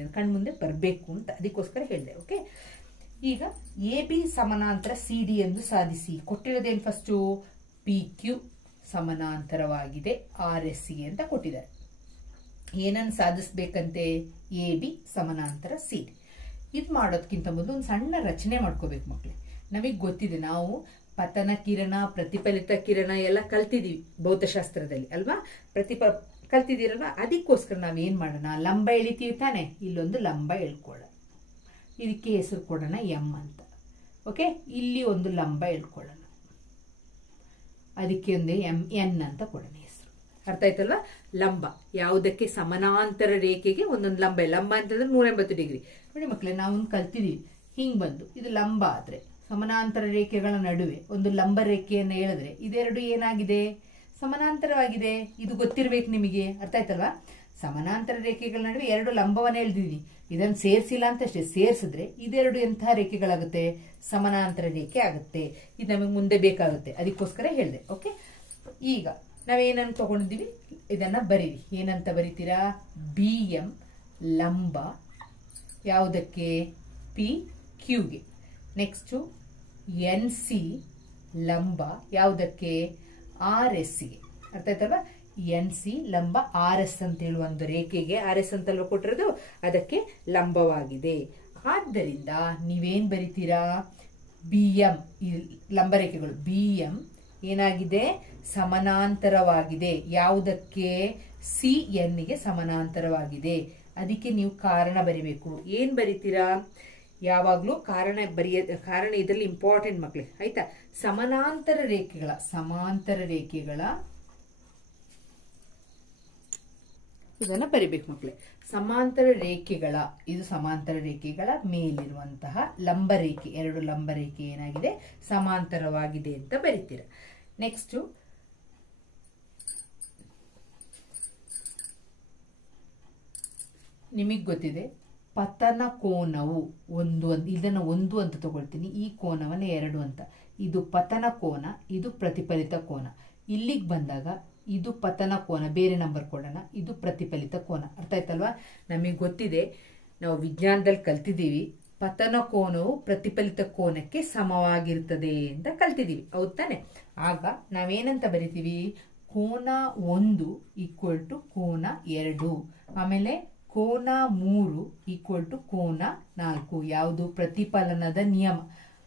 ಅಂತ ಕಣ್ಮುಂದೆ ಬರಬೇಕು ಅಂತ ಅದಕ್ಕೋಸ್ಕರ ಹೇಳಿದೆ. ಓಕೆ, ಈಗ AB ಸಮಾನಾಂತರ CD ಎಂದು ಸಾಧಿಸಿ. ಕೊಟ್ಟಿರೋದೇನು ಫಸ್ಟು? PQ ಸಮಾನಾಂತರವಾಗಿದೆ RSC ಅಂತ ಕೊಟ್ಟಿದ್ದಾರೆ. ಏನನ್ನು ಸಾಧಿಸ್ಬೇಕಂತೆ? AB ಸಮಾನಾಂತರ CD. ಇದು ಮಾಡೋದಕ್ಕಿಂತ ಮೊದಲು ಒಂದು ಸಣ್ಣ ರಚನೆ ಮಾಡ್ಕೋಬೇಕು ಮಕ್ಕಳೇ. ನಮಗೆ ಗೊತ್ತಿದೆ, ನಾವು ಪತನ ಕಿರಣ, ಪ್ರತಿಫಲಿತ ಕಿರಣ ಎಲ್ಲ ಕಲ್ತಿದೀವಿ ಭೌತಶಾಸ್ತ್ರದಲ್ಲಿ ಅಲ್ವಾ. ಕಲ್ತಿದ್ದೀರಲ್ಲ, ಅದಕ್ಕೋಸ್ಕರ ನಾವೇನ್ ಮಾಡೋಣ, ಲಂಬ ಎಳಿತೀವಿ ತಾನೆ. ಇಲ್ಲೊಂದು ಲಂಬ ಎಳ್ಕೊಳ್ಳೋಣ, ಇದಕ್ಕೆ ಹೆಸರು ಕೊಡೋಣ M ಅಂತ. ಓಕೆ, ಇಲ್ಲಿ ಒಂದು ಲಂಬ ಎಳ್ಕೊಳ್ಳೋಣ, ಅದಕ್ಕೆ ಒಂದು N ಅಂತ ಕೊಡೋಣ ಹೆಸರು. ಅರ್ಥ ಆಯ್ತಲ್ವಾ? ಲಂಬ ಯಾವುದಕ್ಕೆ? ಸಮಾನಾಂತರ ರೇಖೆಗೆ ಒಂದೊಂದು ಲಂಬ. ಲಂಬ ಅಂತಂದ್ರೆ 180 ಡಿಗ್ರಿ. ನೋಡಿ ಮಕ್ಕಳೇ, ನಾವೊಂದು ಕಲ್ತಿದೀವಿ. ಹಿಂಗ್ ಬಂದು ಇದು ಲಂಬ ಆದ್ರೆ ಸಮಾನಾಂತರ ರೇಖೆಗಳ ನಡುವೆ ಒಂದು ಲಂಬ ರೇಖೆಯನ್ನು ಹೇಳಿದ್ರೆ ಇದೆರಡು ಏನಾಗಿದೆ? ಸಮಾನಾಂತರವಾಗಿದೆ. ಇದು ಗೊತ್ತಿರ್ಬೇಕು ನಿಮಗೆ. ಅರ್ಥ ಆಯ್ತಲ್ವಾ? ಸಮಾನಾಂತರ ರೇಖೆಗಳ ನಡುವೆ ಎರಡು ಲಂಬವನ್ನ ಎಳೆದಿದ್ದೀನಿ. ಇದನ್ನು ಸೇರಿಸಿಲ್ಲ ಅಂತ ಅಷ್ಟೇ. ಸೇರಿಸಿದ್ರೆ ಇದೆರಡು ಎಂತಹ ರೇಖೆಗಳಾಗುತ್ತೆ? ಸಮಾನಾಂತರ ರೇಖೆ ಆಗುತ್ತೆ. ಇದು ನಮಗೆ ಮುಂದೆ ಬೇಕಾಗುತ್ತೆ, ಅದಕ್ಕೋಸ್ಕರ ಹೇಳಿದೆ. ಓಕೆ, ಈಗ ನಾವೇನನ್ನು ತಗೊಂಡಿದ್ದೀವಿ ಇದನ್ನ ಬರೀರಿ. ಏನಂತ ಬರೀತೀರಾ? BM ಲಂಬ ಯಾವುದಕ್ಕೆ? PQಗೆ. ನೆಕ್ಸ್ಟ್ NC ಲಂಬ ಯಾವುದಕ್ಕೆ? RSಗೆ. ಅರ್ಥ ಆಯ್ತಲ್ವಾ? NC ಲಂಬ RS ಅಂತ ಹೇಳುವ ಒಂದು ರೇಖೆಗೆ, RS ಅಂತಲ್ವ ಕೊಟ್ಟಿರೋದು, ಅದಕ್ಕೆ ಲಂಬವಾಗಿದೆ. ಆದ್ದರಿಂದ ನೀವೇನ್ ಬರಿತೀರಾ? BM ಲಂಬ ರೇಖೆಗಳು. BM ಏನಾಗಿದೆ? ಸಮಾನಾಂತರವಾಗಿದೆ. ಯಾವುದಕ್ಕೆ? CNಗೆ ಸಮಾನಾಂತರವಾಗಿದೆ. ಅದಕ್ಕೆ ನೀವು ಕಾರಣ ಬರಿಬೇಕು. ಏನ್ ಬರಿತೀರಾ? ಯಾವಾಗ್ಲೂ ಕಾರಣ ಇದರಲ್ಲಿ ಇಂಪಾರ್ಟೆಂಟ್ ಮಕ್ಕಳೇ, ಆಯ್ತಾ? ಸಮಾನಾಂತರ ರೇಖೆಗಳ ಇದನ್ನ ಬರಿಬೇಕು ಮಕ್ಕಳೇ. ಇದು ಸಮಾಂತರ ರೇಖೆಗಳ ಮೇಲಿರುವಂತಹ ಲಂಬ ರೇಖೆ, ಎರಡು ಲಂಬ ರೇಖೆ ಏನಾಗಿದೆ? ಸಮಾಂತರವಾಗಿದೆ ಅಂತ ಬರಿತೀರ. ನೆಕ್ಸ್ಟ್ ನಿಮಗ್ ಗೊತ್ತಿದೆ, ಪತನ ಕೋನವು ಇದನ್ನ ಒಂದು ಅಂತ ತಗೊಳ್ತೀನಿ, ಈ ಕೋನವನ್ನ 2 ಅಂತ. ಇದು ಪತನ ಕೋನ, ಇದು ಪ್ರತಿಫಲಿತ ಕೋನ. ಇಲ್ಲಿಗೆ ಬಂದಾಗ ಇದು ಪತನ ಕೋನ, ಬೇರೆ ನಂಬರ್ ಕೊಡೋಣ. ಇದು ಪ್ರತಿಫಲಿತ ಕೋನ. ಅರ್ಥ ಆಯ್ತಲ್ವಾ? ನಮಗೆ ಗೊತ್ತಿದೆ, ನಾವು ವಿಜ್ಞಾನದಲ್ಲಿ ಕಲ್ತಿದ್ದೀವಿ, ಪತನ ಕೋನವು ಪ್ರತಿಫಲಿತ ಕೋನಕ್ಕೆ ಸಮವಾಗಿರ್ತದೆ ಅಂತ ಕಲ್ತಿದ್ದೀವಿ. ಹೌದ್ ತಾನೆ? ಆಗ ನಾವೇನಂತ ಬರಿತೀವಿ? ಕೋನ 1 ಈಕ್ವಲ್ ಟು ಕೋನ 2. ಆಮೇಲೆ ಕೋನ 3 ಈಕ್ವಲ್ ಟು ಕೋನ 4. ಯಾವುದು? ಪ್ರತಿಫಲನದ ನಿಯಮ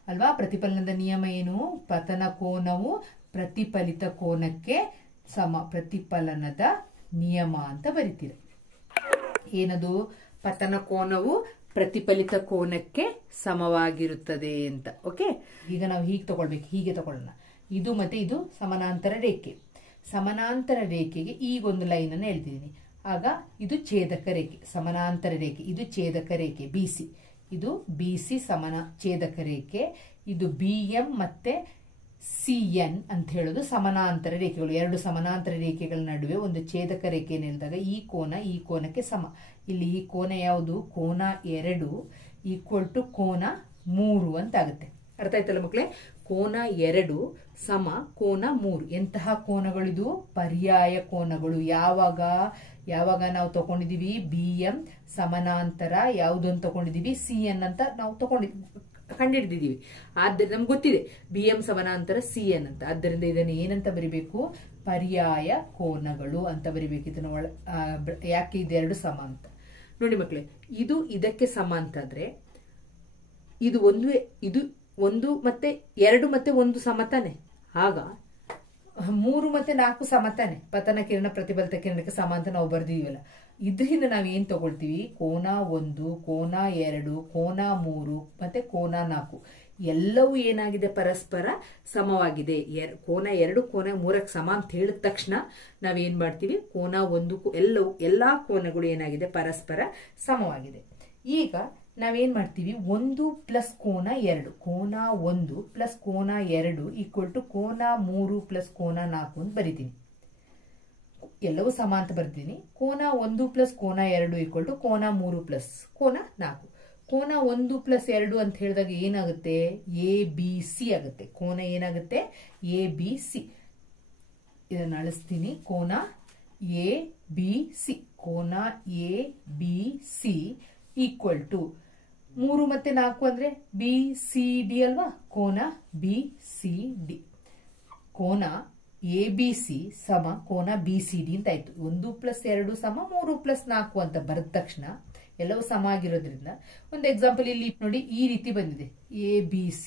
ಅಲ್ವಾ? ಪ್ರತಿಫಲನದ ನಿಯಮ ಏನು? ಪತನ ಕೋನವು ಪ್ರತಿಫಲಿತ ಕೋನಕ್ಕೆ ಸಮ. ಪ್ರತಿಫಲನದ ನಿಯಮ ಅಂತ ಬರಿತೀರ. ಏನದು? ಪತನ ಕೋನವು ಪ್ರತಿಫಲಿತ ಕೋನಕ್ಕೆ ಸಮವಾಗಿರುತ್ತದೆ ಅಂತ. ಓಕೆ, ಈಗ ನಾವು ಹೀಗೆ ತಗೊಳ್ಬೇಕು, ಹೀಗೆ ತಗೊಳ್ಳೋಣ. ಇದು ಮತ್ತೆ ಇದು ಸಮಾನಾಂತರ ರೇಖೆ. ಸಮಾನಾಂತರ ರೇಖೆಗೆ ಈಗೊಂದು ಲೈನ್ ಅನ್ನು ಎಳ್ತಿದ್ದೀನಿ. ಆಗ ಇದು ಛೇದಕ ರೇಖೆ, ಸಮಾನಾಂತರ ರೇಖೆ. ಇದು ಛೇದಕ ರೇಖೆ BC. ಇದು BC ಛೇದಕ ರೇಖೆ. ಇದು BM ಮತ್ತೆ CN ಅಂತ ಹೇಳೋದು ಸಮಾನಾಂತರ ರೇಖೆಗಳು. ಎರಡು ಸಮಾನಾಂತರ ರೇಖೆಗಳ ನಡುವೆ ಒಂದು ಛೇದಕ ರೇಖೆಯನ್ನು ಎಳೆದಾಗ ಈ ಕೋನ ಈ ಕೋನಕ್ಕೆ ಸಮ. ಇಲ್ಲಿ ಈ ಕೋನ ಯಾವುದು? ಕೋನ 2 ಈಕ್ವಲ್ ಟು ಕೋನ 3 ಅಂತ ಆಗುತ್ತೆ. ಅರ್ಥ ಆಯ್ತಲ್ಲ ಮಕ್ಕಳೇ? ಕೋನ 2 ಸಮ ಕೋನ 3. ಎಂತಹ ಕೋನಗಳಿದು? ಪರ್ಯಾಯ ಕೋನಗಳು. ಯಾವಾಗ ನಾವು ತಗೊಂಡಿದೀವಿ? BM ಸಮಾನಾಂತರ ಯಾವುದನ್ನು ತಗೊಂಡಿದೀವಿ? CN ಅಂತ ನಾವು ಕಂಡಿಡಿದೀವಿ. ಆದ್ದರಿಂದ ನಮ್ಗೆ ಗೊತ್ತಿದೆ BM ಸಮಾನಾಂತರ CN ಅಂತ. ಆದ್ದರಿಂದ ಇದನ್ನು ಏನಂತ ಬರಿಬೇಕು? ಪರ್ಯಾಯ ಕೋನಗಳು ಅಂತ ಬರಿಬೇಕು. ಇದನ್ನ ಯಾಕೆ ಇದೆರಡು ಸಮ ಅಂತ ನೋಡಿ ಮಕ್ಕಳೇ. ಇದು ಇದಕ್ಕೆ ಸಮ ಅಂತಂದ್ರೆ ಇದು ಒಂದು ಮತ್ತೆ 2 ಮತ್ತೆ 1 ಸಮತಾನೆ. ಆಗ 3 ಮತ್ತೆ 4 ಸಮತಾನೆ. ಪತನ ಕಿರಣ ಪ್ರತಿಫಲಿತ ಕಿರಣಕ್ಕೆ ಸಮ ಅಂತ ನಾವು ಬರ್ದಿದೀವಲ್ಲ. ಇದರಿಂದ ನಾವ್ ಏನ್ ತಗೊಳ್ತೀವಿ? ಕೋನ 1, ಕೋನ 2, ಕೋನ 3 ಮತ್ತೆ ಕೋನ 4 ಎಲ್ಲವೂ ಏನಾಗಿದೆ? ಪರಸ್ಪರ ಸಮವಾಗಿದೆ. ಕೋನ 2 ಕೋನ 3ಕ್ಕೆ ಸಮ ಅಂತ ಹೇಳಿದ ತಕ್ಷಣ ನಾವೇನ್ ಮಾಡ್ತೀವಿ? ಕೋನ 1 ಎಲ್ಲಾ ಕೋನಗಳು ಏನಾಗಿದೆ? ಪರಸ್ಪರ ಸಮವಾಗಿದೆ. ಈಗ ನಾವೇನ್ ಮಾಡ್ತೀವಿ? 1 ಪ್ಲಸ್ ಕೋನ 2, ಕೋನ 1 ಪ್ಲಸ್ ಕೋನ 2 ಈಕ್ವಲ್ ಟು ಕೋನ 3 ಪ್ಲಸ್ ಕೋನ 4 ಅಂತ ಬರಿತೀನಿ. ಎಲ್ಲವೂ ಸಮ ಅಂತ ಬರ್ತೀನಿ. ಕೋನ 1 ಪ್ಲಸ್ ಕೋನ 2 ಈಕ್ವಲ್ ಟು ಕೋನ 3 ಪ್ಲಸ್ ಕೋನ 4. ಕೋನ 1 ಪ್ಲಸ್ 2 ಅಂತ ಹೇಳಿದಾಗ ಏನಾಗುತ್ತೆ? ABC ಆಗುತ್ತೆ. ಕೋನ ಏನಾಗುತ್ತೆ? ABC. ಇದನ್ನ ಅಳಿಸ್ತೀನಿ. ಕೋನ ABC, ಕೋನ ABC ಈಕ್ವಲ್ ಟು 3 ಮತ್ತೆ 4 ಅಂದ್ರೆ BCD ಅಲ್ವಾ? ಕೋನ BCD. ಕೋನ ABC ಸಮ ಕೋನ BCD ಅಂತ ಆಯ್ತು. 1 ಪ್ಲಸ್ 2 ಸಮ 3 ಪ್ಲಸ್ 4 ಅಂತ ಬರೆದ ತಕ್ಷಣ ಎಲ್ಲವೂ ಸಮ ಆಗಿರೋದ್ರಿಂದ ಒಂದು ಎಕ್ಸಾಂಪಲ್ ಇಲ್ಲಿ ನೋಡಿ, ಈ ರೀತಿ ಬಂದಿದೆ. ABC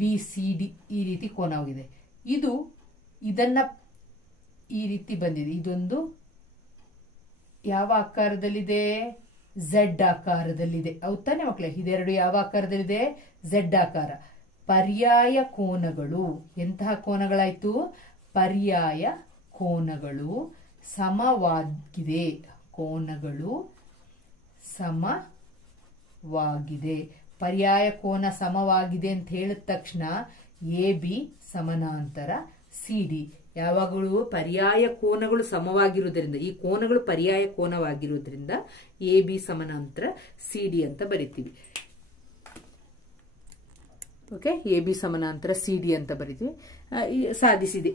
BCD ಈ ರೀತಿ ಕೋನ ಹೋಗಿದೆ. ಇದನ್ನ ಈ ರೀತಿ ಬಂದಿದೆ. ಇದೊಂದು ಯಾವ ಆಕಾರದಲ್ಲಿದೆ? Z ಆಕಾರದಲ್ಲಿದೆ. ಹೌದ್ ತಾನೆ ಮಕ್ಕಳೇ? ಇದೆರಡು ಯಾವ ಆಕಾರದಲ್ಲಿದೆ? Z ಆಕಾರ. ಪರ್ಯಾಯ ಕೋನಗಳು ಎಂತಹ ಕೋನಗಳಾಯ್ತು? ಪರ್ಯಾಯ ಕೋನಗಳು ಸಮವಾಗಿದೆ. ಕೋನಗಳು ಸಮವಾಗಿದೆ. ಪರ್ಯಾಯ ಕೋನ ಸಮವಾಗಿದೆ ಅಂತ ಹೇಳಿದ ತಕ್ಷಣ AB ಸಮಾನಾಂತರ CD. ಯಾವಾಗಲೂ ಪರ್ಯಾಯ ಕೋನಗಳು ಸಮವಾಗಿರುವುದರಿಂದ, ಈ ಕೋನಗಳು ಪರ್ಯಾಯ ಕೋನವಾಗಿರುವುದರಿಂದ AB ಸಮಾನಾಂತರ CD ಅಂತ ಬರಿತೀವಿ. ಓಕೆ, AB ಸಮಾನಾಂತರ CD ಅಂತ ಬರಿತೀವಿ. ಸಾಧಿಸಿದೆ.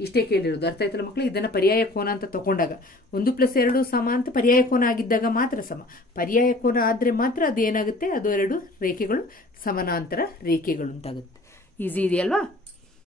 ಇಷ್ಟೇ ಕೇಳಿರೋದು. ಅರ್ಥ ಆಯ್ತಲ್ಲ ಮಕ್ಕಳು? ಇದನ್ನ ಪರ್ಯಾಯ ಕೋನ ಅಂತ ತಗೊಂಡಾಗ 1 ಪ್ಲಸ್ 2 ಸಮ ಅಂತ ಪರ್ಯಾಯ ಕೋನ ಆಗಿದ್ದಾಗ ಮಾತ್ರ ಸಮ. ಪರ್ಯಾಯ ಕೋನ ಆದ್ರೆ ಮಾತ್ರ ಅದೇನಾಗುತ್ತೆ? ಅದು 2 ರೇಖೆಗಳು ಸಮಾನಾಂತರ ರೇಖೆಗಳು ಅಂತಾಗುತ್ತೆ. ಈಸಿ ಇದೆಯಲ್ವಾ?